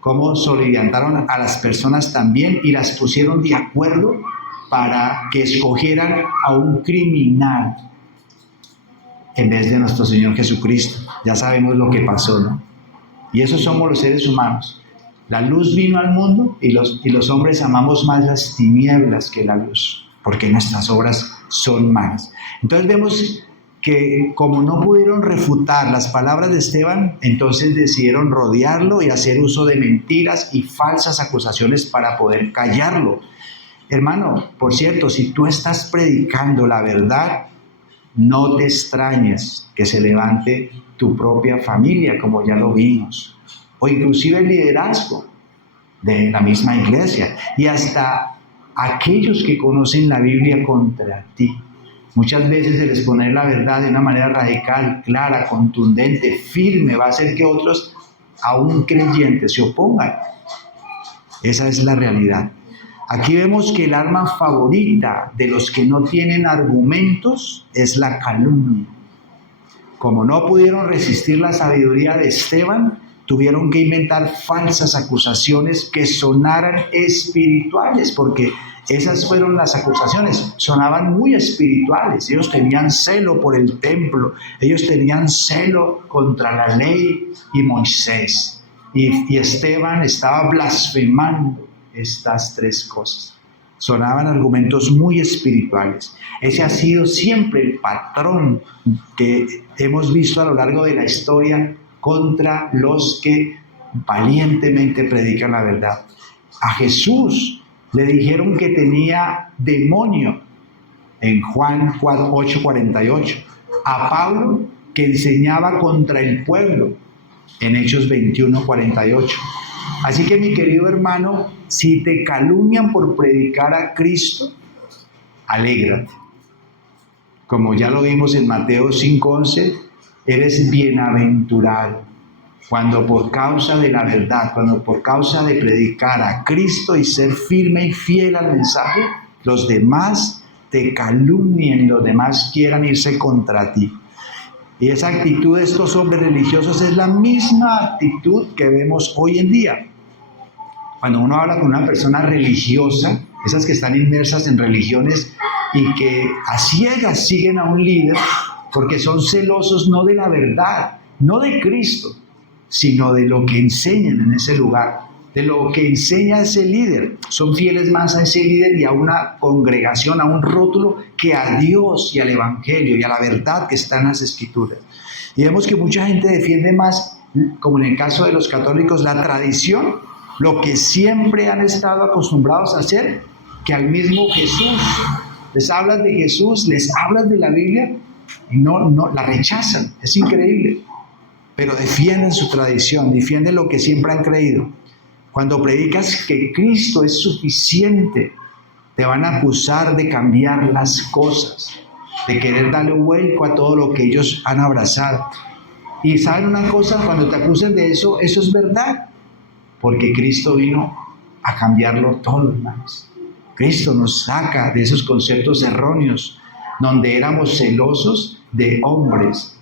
cómo soliviantaron a las personas también y las pusieron de acuerdo para que escogieran a un criminal en vez de nuestro Señor Jesucristo. Ya sabemos lo que pasó, ¿no? Y esos somos los seres humanos. La luz vino al mundo y los hombres amamos más las tinieblas que la luz, porque nuestras obras son malas. Entonces vemos que como no pudieron refutar las palabras de Esteban, entonces decidieron rodearlo y hacer uso de mentiras y falsas acusaciones para poder callarlo. Hermano, por cierto, si tú estás predicando la verdad, no te extrañes que se levante tu propia familia, como ya lo vimos, o inclusive el liderazgo de la misma iglesia, y hasta aquellos que conocen la Biblia contra ti. Muchas veces el exponer la verdad de una manera radical, clara, contundente, firme, va a hacer que otros, aún creyentes, se opongan. Esa es la realidad. Aquí vemos que el arma favorita de los que no tienen argumentos es la calumnia. Como no pudieron resistir la sabiduría de Esteban, tuvieron que inventar falsas acusaciones que sonaran espirituales, porque esas fueron las acusaciones, sonaban muy espirituales. Ellos tenían celo por el templo, ellos tenían celo contra la ley y Moisés. Y Esteban estaba blasfemando estas tres cosas. Sonaban argumentos muy espirituales. Ese ha sido siempre el patrón que hemos visto a lo largo de la historia contra los que valientemente predican la verdad. A Jesús le dijeron que tenía demonio en Juan 8:48. A Pablo, que enseñaba contra el pueblo en Hechos 21:48. Así que, mi querido hermano, si te calumnian por predicar a Cristo, alégrate. Como ya lo vimos en Mateo 5:11, eres bienaventurado cuando por causa de la verdad, cuando por causa de predicar a Cristo y ser firme y fiel al mensaje, los demás te calumnien, los demás quieran irse contra ti. Y esa actitud de estos hombres religiosos es la misma actitud que vemos hoy en día. Cuando uno habla con una persona religiosa, esas que están inmersas en religiones y que a ciegas siguen a un líder, porque son celosos no de la verdad, no de Cristo, sino de lo que enseñan en ese lugar, de lo que enseña ese líder. Son fieles más a ese líder y a una congregación, a un rótulo, que a Dios y al Evangelio y a la verdad que está en las Escrituras. Y vemos que mucha gente defiende más, como en el caso de los católicos, la tradición, lo que siempre han estado acostumbrados a hacer, que al mismo Jesús. Les hablas de Jesús, les hablas de la Biblia y no la rechazan. Es increíble. Pero defienden su tradición, defienden lo que siempre han creído. Cuando predicas que Cristo es suficiente, te van a acusar de cambiar las cosas, de querer darle vuelco a todo lo que ellos han abrazado. Y ¿saben una cosa? Cuando te acusen de eso, eso es verdad, porque Cristo vino a cambiarlo todo, hermanos. Cristo nos saca de esos conceptos erróneos, donde éramos celosos de hombres,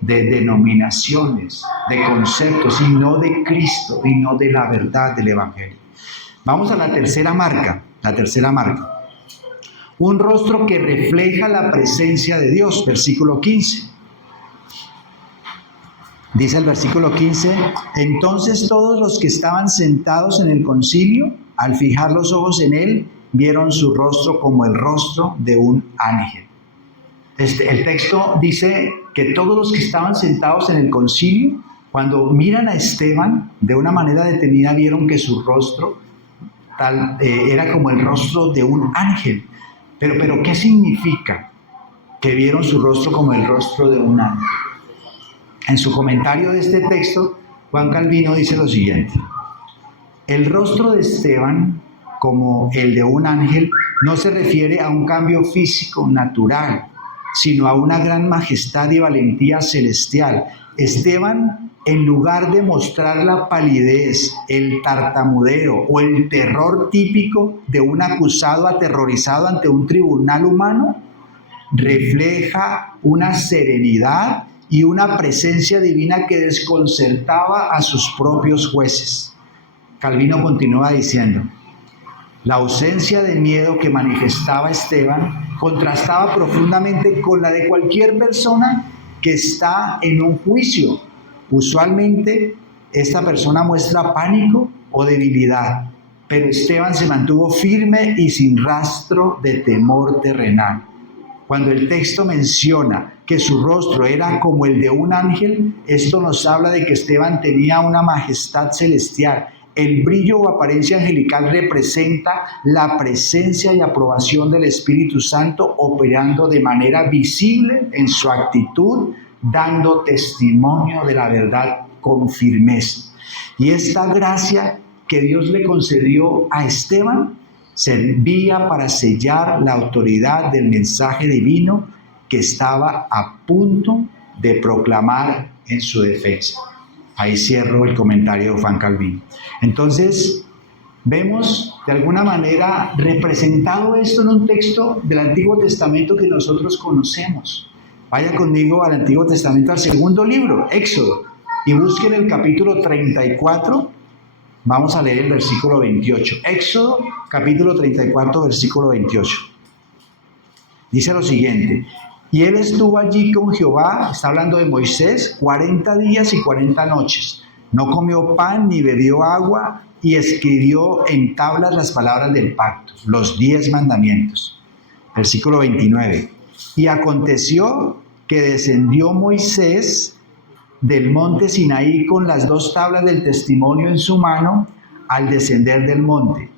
de denominaciones, de conceptos, y no de Cristo, y no de la verdad del Evangelio. Vamos a la tercera marca, Un rostro que refleja la presencia de Dios, versículo 15. Dice el versículo 15: entonces todos los que estaban sentados en el concilio, al fijar los ojos en él, vieron su rostro como el rostro de un ángel. El texto dice que todos los que estaban sentados en el concilio, cuando miran a Esteban de una manera detenida, vieron que su rostro era como el rostro de un ángel. Pero ¿qué significa que vieron su rostro como el rostro de un ángel? En su comentario de este texto, Juan Calvino dice lo siguiente: el rostro de Esteban, como el de un ángel, no se refiere a un cambio físico natural, sino a una gran majestad y valentía celestial. Esteban, en lugar de mostrar la palidez, el tartamudeo o el terror típico de un acusado aterrorizado ante un tribunal humano, refleja una serenidad y una presencia divina que desconcertaba a sus propios jueces. Calvino continúa diciendo: la ausencia de miedo que manifestaba Esteban contrastaba profundamente con la de cualquier persona que está en un juicio. Usualmente esta persona muestra pánico o debilidad, pero Esteban se mantuvo firme y sin rastro de temor terrenal. Cuando el texto menciona que su rostro era como el de un ángel, esto nos habla de que Esteban tenía una majestad celestial. El brillo o apariencia angelical representa la presencia y aprobación del Espíritu Santo operando de manera visible en su actitud, dando testimonio de la verdad con firmeza. Y esta gracia que Dios le concedió a Esteban servía para sellar la autoridad del mensaje divino que estaba a punto de proclamar en su defensa. Ahí cierro el comentario de Juan Calvino. Entonces, vemos de alguna manera representado esto en un texto del Antiguo Testamento que nosotros conocemos. Vaya conmigo al Antiguo Testamento, al segundo libro, Éxodo, y busquen el capítulo 34. Vamos a leer el versículo 28. Éxodo, capítulo 34, versículo 28. Dice lo siguiente: y él estuvo allí con Jehová, está hablando de Moisés, 40 días y 40 noches. No comió pan ni bebió agua, y escribió en tablas las palabras del pacto, los 10 mandamientos. Versículo 29. Y aconteció que descendió Moisés del monte Sinaí con las 2 tablas del testimonio en su mano al descender del monte.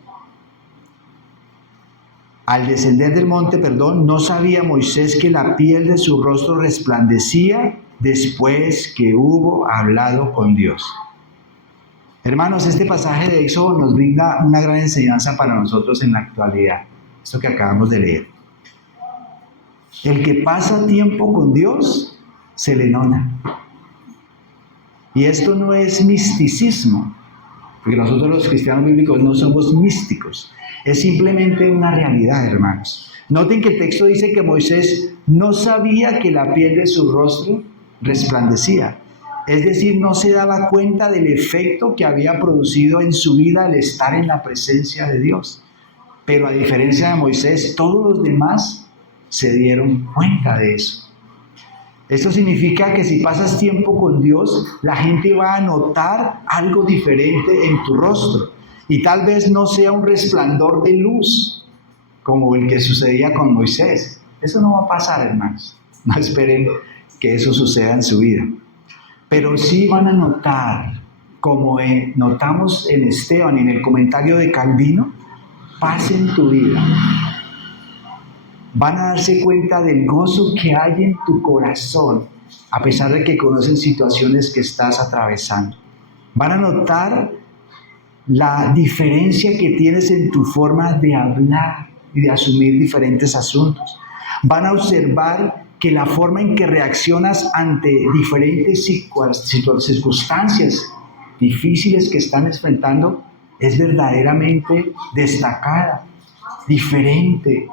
Al descender del monte, no sabía Moisés que la piel de su rostro resplandecía después que hubo hablado con Dios. Hermanos, este pasaje de Éxodo nos brinda una gran enseñanza para nosotros en la actualidad. Esto que acabamos de leer. El que pasa tiempo con Dios se le nota. Y esto no es misticismo, porque nosotros los cristianos bíblicos no somos místicos. Es simplemente una realidad, hermanos. Noten que el texto dice que Moisés no sabía que la piel de su rostro resplandecía. Es decir, no se daba cuenta del efecto que había producido en su vida el estar en la presencia de Dios. Pero a diferencia de Moisés, todos los demás se dieron cuenta de eso. Esto significa que si pasas tiempo con Dios, la gente va a notar algo diferente en tu rostro. Y tal vez no sea un resplandor de luz, como el que sucedía con Moisés. Eso no va a pasar, hermanos. No esperen que eso suceda en su vida. Pero sí van a notar, como notamos en Esteban y en el comentario de Calvino, paz en tu vida. Van a darse cuenta del gozo que hay en tu corazón, a pesar de que conocen situaciones que estás atravesando. Van a notar la diferencia que tienes en tu forma de hablar y de asumir diferentes asuntos. Van a observar que la forma en que reaccionas ante diferentes circunstancias difíciles que están enfrentando es verdaderamente destacada, diferente,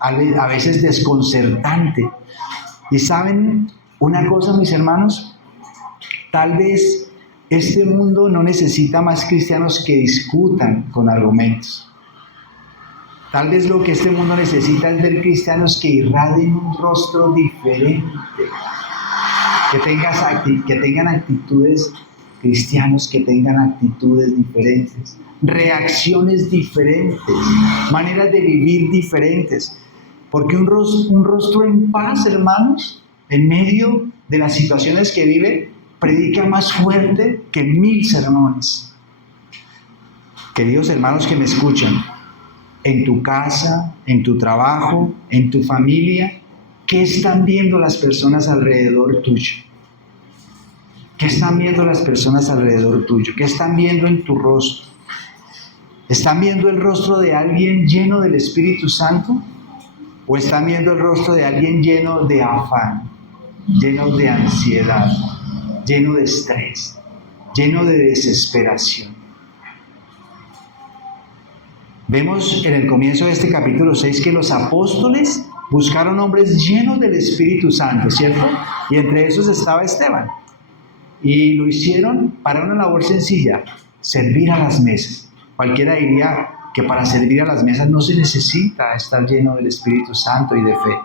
a veces desconcertante. Y ¿saben una cosa, mis hermanos? Tal vez este mundo no necesita más cristianos que discutan con argumentos. Tal vez lo que este mundo necesita es ver cristianos que irradien un rostro diferente. que tengan actitudes cristianos, que tengan actitudes diferentes, reacciones diferentes, maneras de vivir diferentes. Porque un rostro en paz, hermanos, en medio de las situaciones que vive, predica más fuerte que 1000 sermones. Queridos hermanos que me escuchan, en tu casa, en tu trabajo, en tu familia, ¿qué están viendo las personas alrededor tuyo? ¿Qué están viendo las personas alrededor tuyo? ¿Qué están viendo en tu rostro? ¿Están viendo el rostro de alguien lleno del Espíritu Santo? ¿O están viendo el rostro de alguien lleno de afán, lleno de ansiedad, lleno de estrés, lleno de desesperación? Vemos en el comienzo de este capítulo 6 que los apóstoles buscaron hombres llenos del Espíritu Santo, ¿cierto? Y entre esos estaba Esteban. Y lo hicieron para una labor sencilla: servir a las mesas. Cualquiera diría que para servir a las mesas no se necesita estar lleno del Espíritu Santo y de fe.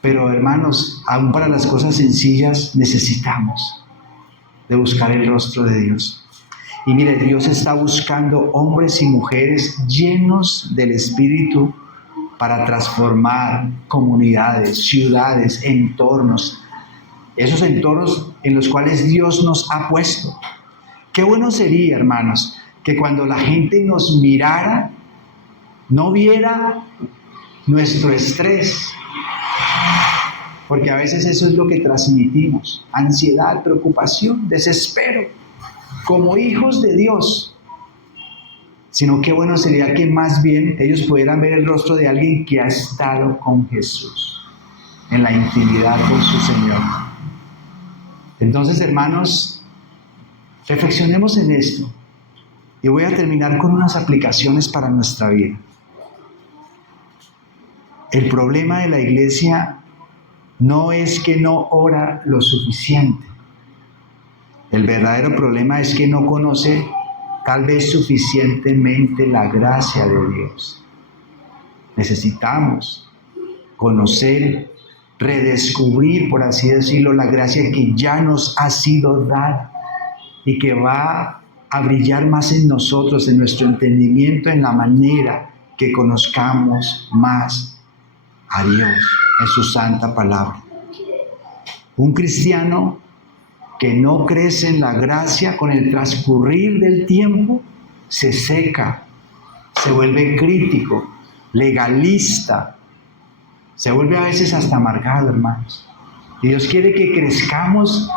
Pero hermanos, aún para las cosas sencillas necesitamos de buscar el rostro de Dios. Y mire, Dios está buscando hombres y mujeres llenos del Espíritu para transformar comunidades, ciudades, entornos. Esos entornos en los cuales Dios nos ha puesto. Qué bueno sería, hermanos, que cuando la gente nos mirara, no viera nuestro estrés. Porque a veces eso es lo que transmitimos: ansiedad, preocupación, desespero, como hijos de Dios. Sino qué bueno sería que más bien ellos pudieran ver el rostro de alguien que ha estado con Jesús, en la intimidad con su Señor. Entonces, hermanos, reflexionemos en esto. Y voy a terminar con unas aplicaciones para nuestra vida. El problema de la iglesia no es que no ora lo suficiente. El verdadero problema es que no conoce tal vez suficientemente la gracia de Dios. Necesitamos conocer, redescubrir, por así decirlo, la gracia que ya nos ha sido dada y que va a brillar más en nosotros, en nuestro entendimiento, en la manera que conozcamos más a Dios en su santa palabra. Un cristiano que no crece en la gracia, con el transcurrir del tiempo, se seca, se vuelve crítico, legalista, se vuelve a veces hasta amargado, hermanos. Y Dios quiere que crezcamos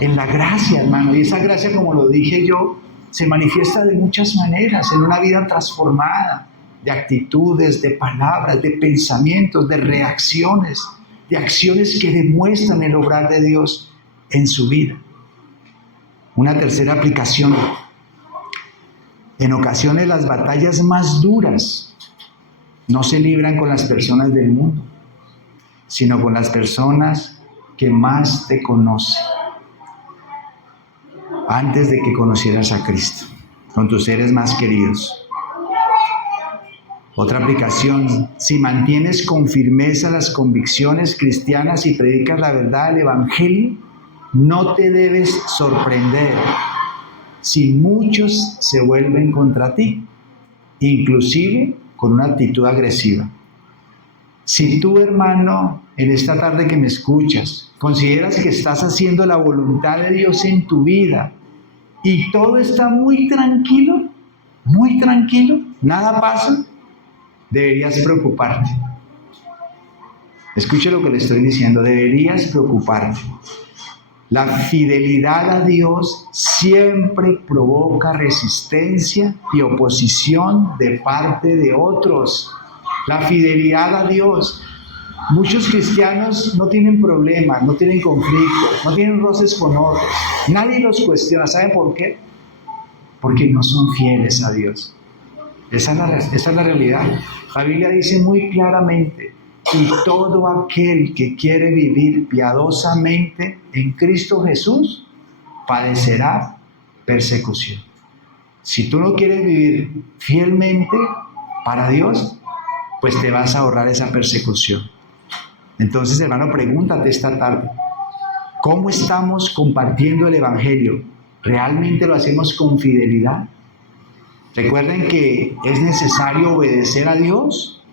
en la gracia, hermano. Y esa gracia, como lo dije yo, se manifiesta de muchas maneras, en una vida transformada, de actitudes, de palabras, de pensamientos, de reacciones, de acciones que demuestran el obrar de Dios en su vida. Una tercera aplicación: en ocasiones las batallas más duras no se libran con las personas del mundo, sino con las personas que más te conocen, antes de que conocieras a Cristo, con tus seres más queridos. Otra aplicación: si mantienes con firmeza las convicciones cristianas y predicas la verdad del Evangelio, no te debes sorprender si muchos se vuelven contra ti, inclusive con una actitud agresiva. Si tú, hermano, en esta tarde que me escuchas, consideras que estás haciendo la voluntad de Dios en tu vida y todo está muy tranquilo, nada pasa, deberías preocuparte. Escuche lo que le estoy diciendo: deberías preocuparte. La fidelidad a Dios siempre provoca resistencia y oposición de parte de otros. La fidelidad a Dios. Muchos cristianos no tienen problemas, no tienen conflictos, no tienen roces con otros. Nadie los cuestiona. ¿Saben por qué? Porque no son fieles a Dios. Esa es la realidad. La Biblia dice muy claramente: y todo aquel que quiere vivir piadosamente en Cristo Jesús padecerá persecución. Si tú no quieres vivir fielmente para Dios, pues te vas a ahorrar esa persecución. Entonces, hermano, pregúntate esta tarde, ¿cómo estamos compartiendo el Evangelio? ¿Realmente lo hacemos con fidelidad? Recuerden que es necesario obedecer a Dios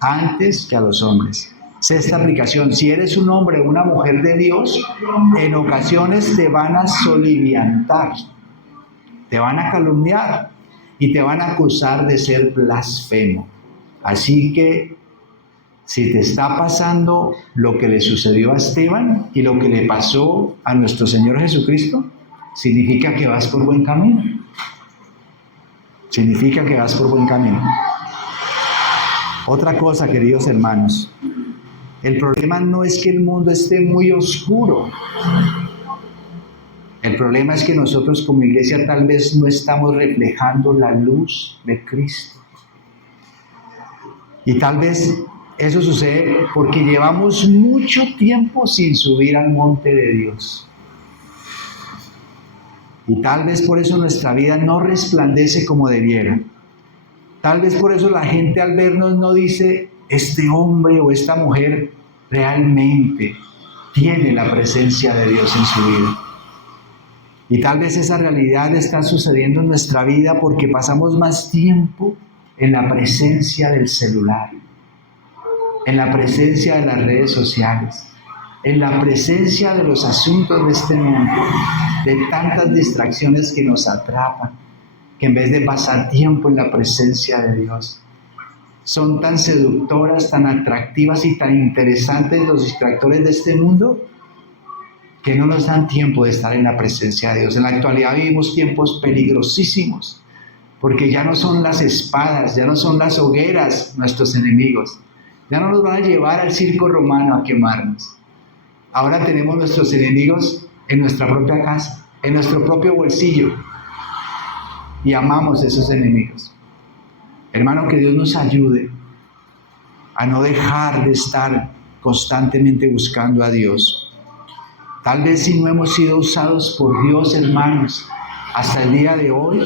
antes que a los hombres. Sexta aplicación: si eres un hombre o una mujer de Dios, en ocasiones te van a soliviantar, te van a calumniar y te van a acusar de ser blasfemo. Así que si te está pasando lo que le sucedió a Esteban y lo que le pasó a nuestro Señor Jesucristo, significa que vas por buen camino. Significa que vas por buen camino. Otra cosa, queridos hermanos, el problema no es que el mundo esté muy oscuro. El problema es que nosotros como iglesia tal vez no estamos reflejando la luz de Cristo. Y tal vez eso sucede porque llevamos mucho tiempo sin subir al monte de Dios. Y tal vez por eso nuestra vida no resplandece como debiera. Tal vez por eso la gente al vernos no dice, este hombre o esta mujer realmente tiene la presencia de Dios en su vida. Y tal vez esa realidad está sucediendo en nuestra vida porque pasamos más tiempo en la presencia del celular, en la presencia de las redes sociales, en la presencia de los asuntos de este mundo, de tantas distracciones que nos atrapan, que en vez de pasar tiempo en la presencia de Dios, son tan seductoras, tan atractivas y tan interesantes los distractores de este mundo, que no nos dan tiempo de estar en la presencia de Dios. En la actualidad vivimos tiempos peligrosísimos, porque ya no son las espadas, ya no son las hogueras nuestros enemigos, ya no nos van a llevar al circo romano a quemarnos. Ahora tenemos nuestros enemigos en nuestra propia casa, en nuestro propio bolsillo, y amamos a esos enemigos. Hermano, que Dios nos ayude a no dejar de estar constantemente buscando a Dios. Tal vez si no hemos sido usados por Dios, hermanos, hasta el día de hoy,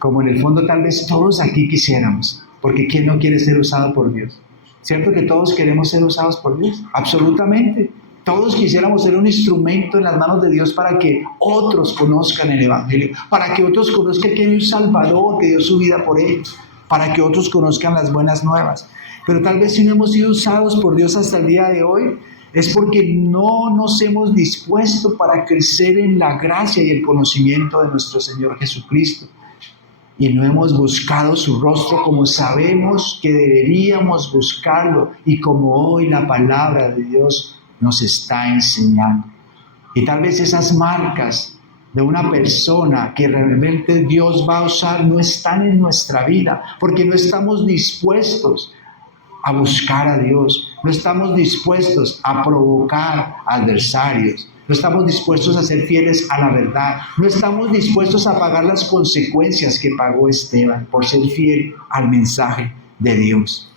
como en el fondo tal vez todos aquí quisiéramos, porque ¿quién no quiere ser usado por Dios? ¿Cierto que todos queremos ser usados por Dios? Absolutamente. Todos quisiéramos ser un instrumento en las manos de Dios para que otros conozcan el Evangelio, para que otros conozcan que hay un Salvador que dio su vida por ellos, para que otros conozcan las buenas nuevas. Pero tal vez si no hemos sido usados por Dios hasta el día de hoy, es porque no nos hemos dispuesto para crecer en la gracia y el conocimiento de nuestro Señor Jesucristo. Y no hemos buscado su rostro como sabemos que deberíamos buscarlo y como hoy la palabra de Dios nos está enseñando. Y tal vez esas marcas de una persona que realmente Dios va a usar no están en nuestra vida, porque no estamos dispuestos a buscar a Dios, no estamos dispuestos a provocar adversarios, no estamos dispuestos a ser fieles a la verdad, no estamos dispuestos a pagar las consecuencias que pagó Esteban por ser fiel al mensaje de Dios.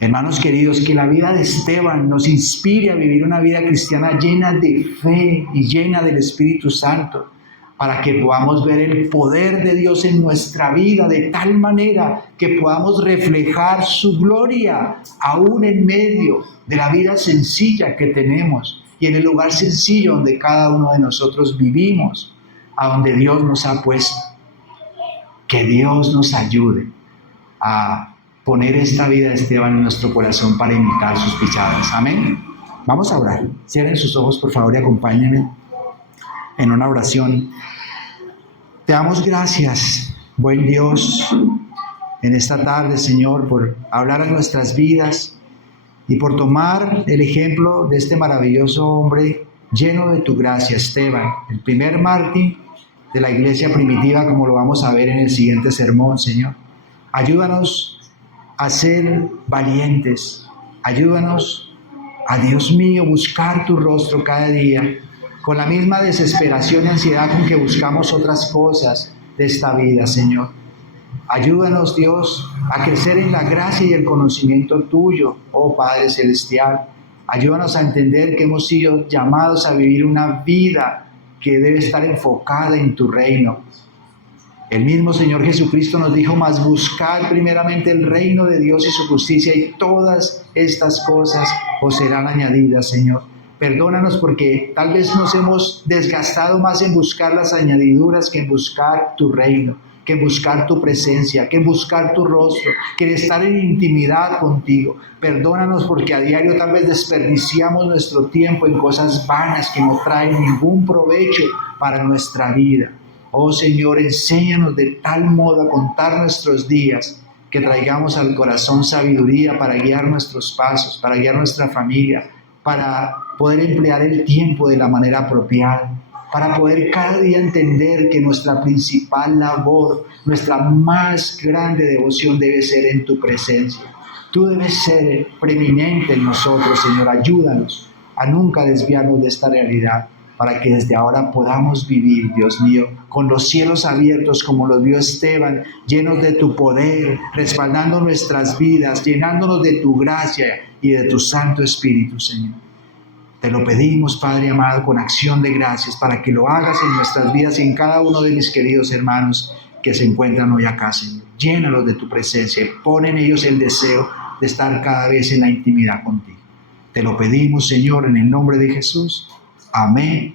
Hermanos queridos, que la vida de Esteban nos inspire a vivir una vida cristiana llena de fe y llena del Espíritu Santo, para que podamos ver el poder de Dios en nuestra vida de tal manera que podamos reflejar su gloria aún en medio de la vida sencilla que tenemos y en el lugar sencillo donde cada uno de nosotros vivimos, a donde Dios nos ha puesto. Que Dios nos ayude a poner esta vida de Esteban en nuestro corazón para imitar sus pisadas. Amén. Vamos a orar. Cierren sus ojos, por favor, y acompáñenme en una oración. Te damos gracias, buen Dios, en esta tarde, Señor, por hablar a nuestras vidas y por tomar el ejemplo de este maravilloso hombre lleno de tu gracia, Esteban, el primer mártir de la iglesia primitiva, como lo vamos a ver en el siguiente sermón, Señor. Ayúdanos a ser valientes, ayúdanos a, Dios mío, buscar tu rostro cada día, con la misma desesperación y ansiedad con que buscamos otras cosas de esta vida, Señor. Ayúdanos, Dios, a crecer en la gracia y el conocimiento tuyo, oh Padre Celestial. Ayúdanos a entender que hemos sido llamados a vivir una vida que debe estar enfocada en tu reino. El mismo Señor Jesucristo nos dijo: mas buscad primeramente el reino de Dios y su justicia, y todas estas cosas os serán añadidas, Señor. Perdónanos porque tal vez nos hemos desgastado más en buscar las añadiduras que en buscar tu reino, que en buscar tu presencia, que en buscar tu rostro, que en estar en intimidad contigo. Perdónanos porque a diario tal vez desperdiciamos nuestro tiempo en cosas vanas que no traen ningún provecho para nuestra vida. Oh Señor, enséñanos de tal modo a contar nuestros días que traigamos al corazón sabiduría para guiar nuestros pasos, para guiar nuestra familia, para poder emplear el tiempo de la manera apropiada, para poder cada día entender que nuestra principal labor, nuestra más grande devoción debe ser en tu presencia. Tú debes ser preeminente en nosotros, Señor. Ayúdanos a nunca desviarnos de esta realidad, para que desde ahora podamos vivir, Dios mío, con los cielos abiertos como los vio Esteban, llenos de tu poder, respaldando nuestras vidas, llenándonos de tu gracia y de tu Santo Espíritu, Señor. Te lo pedimos, Padre amado, con acción de gracias, para que lo hagas en nuestras vidas y en cada uno de mis queridos hermanos que se encuentran hoy acá, Señor. Llénalos de tu presencia y pon en ellos el deseo de estar cada vez en la intimidad contigo. Te lo pedimos, Señor, en el nombre de Jesús. Amén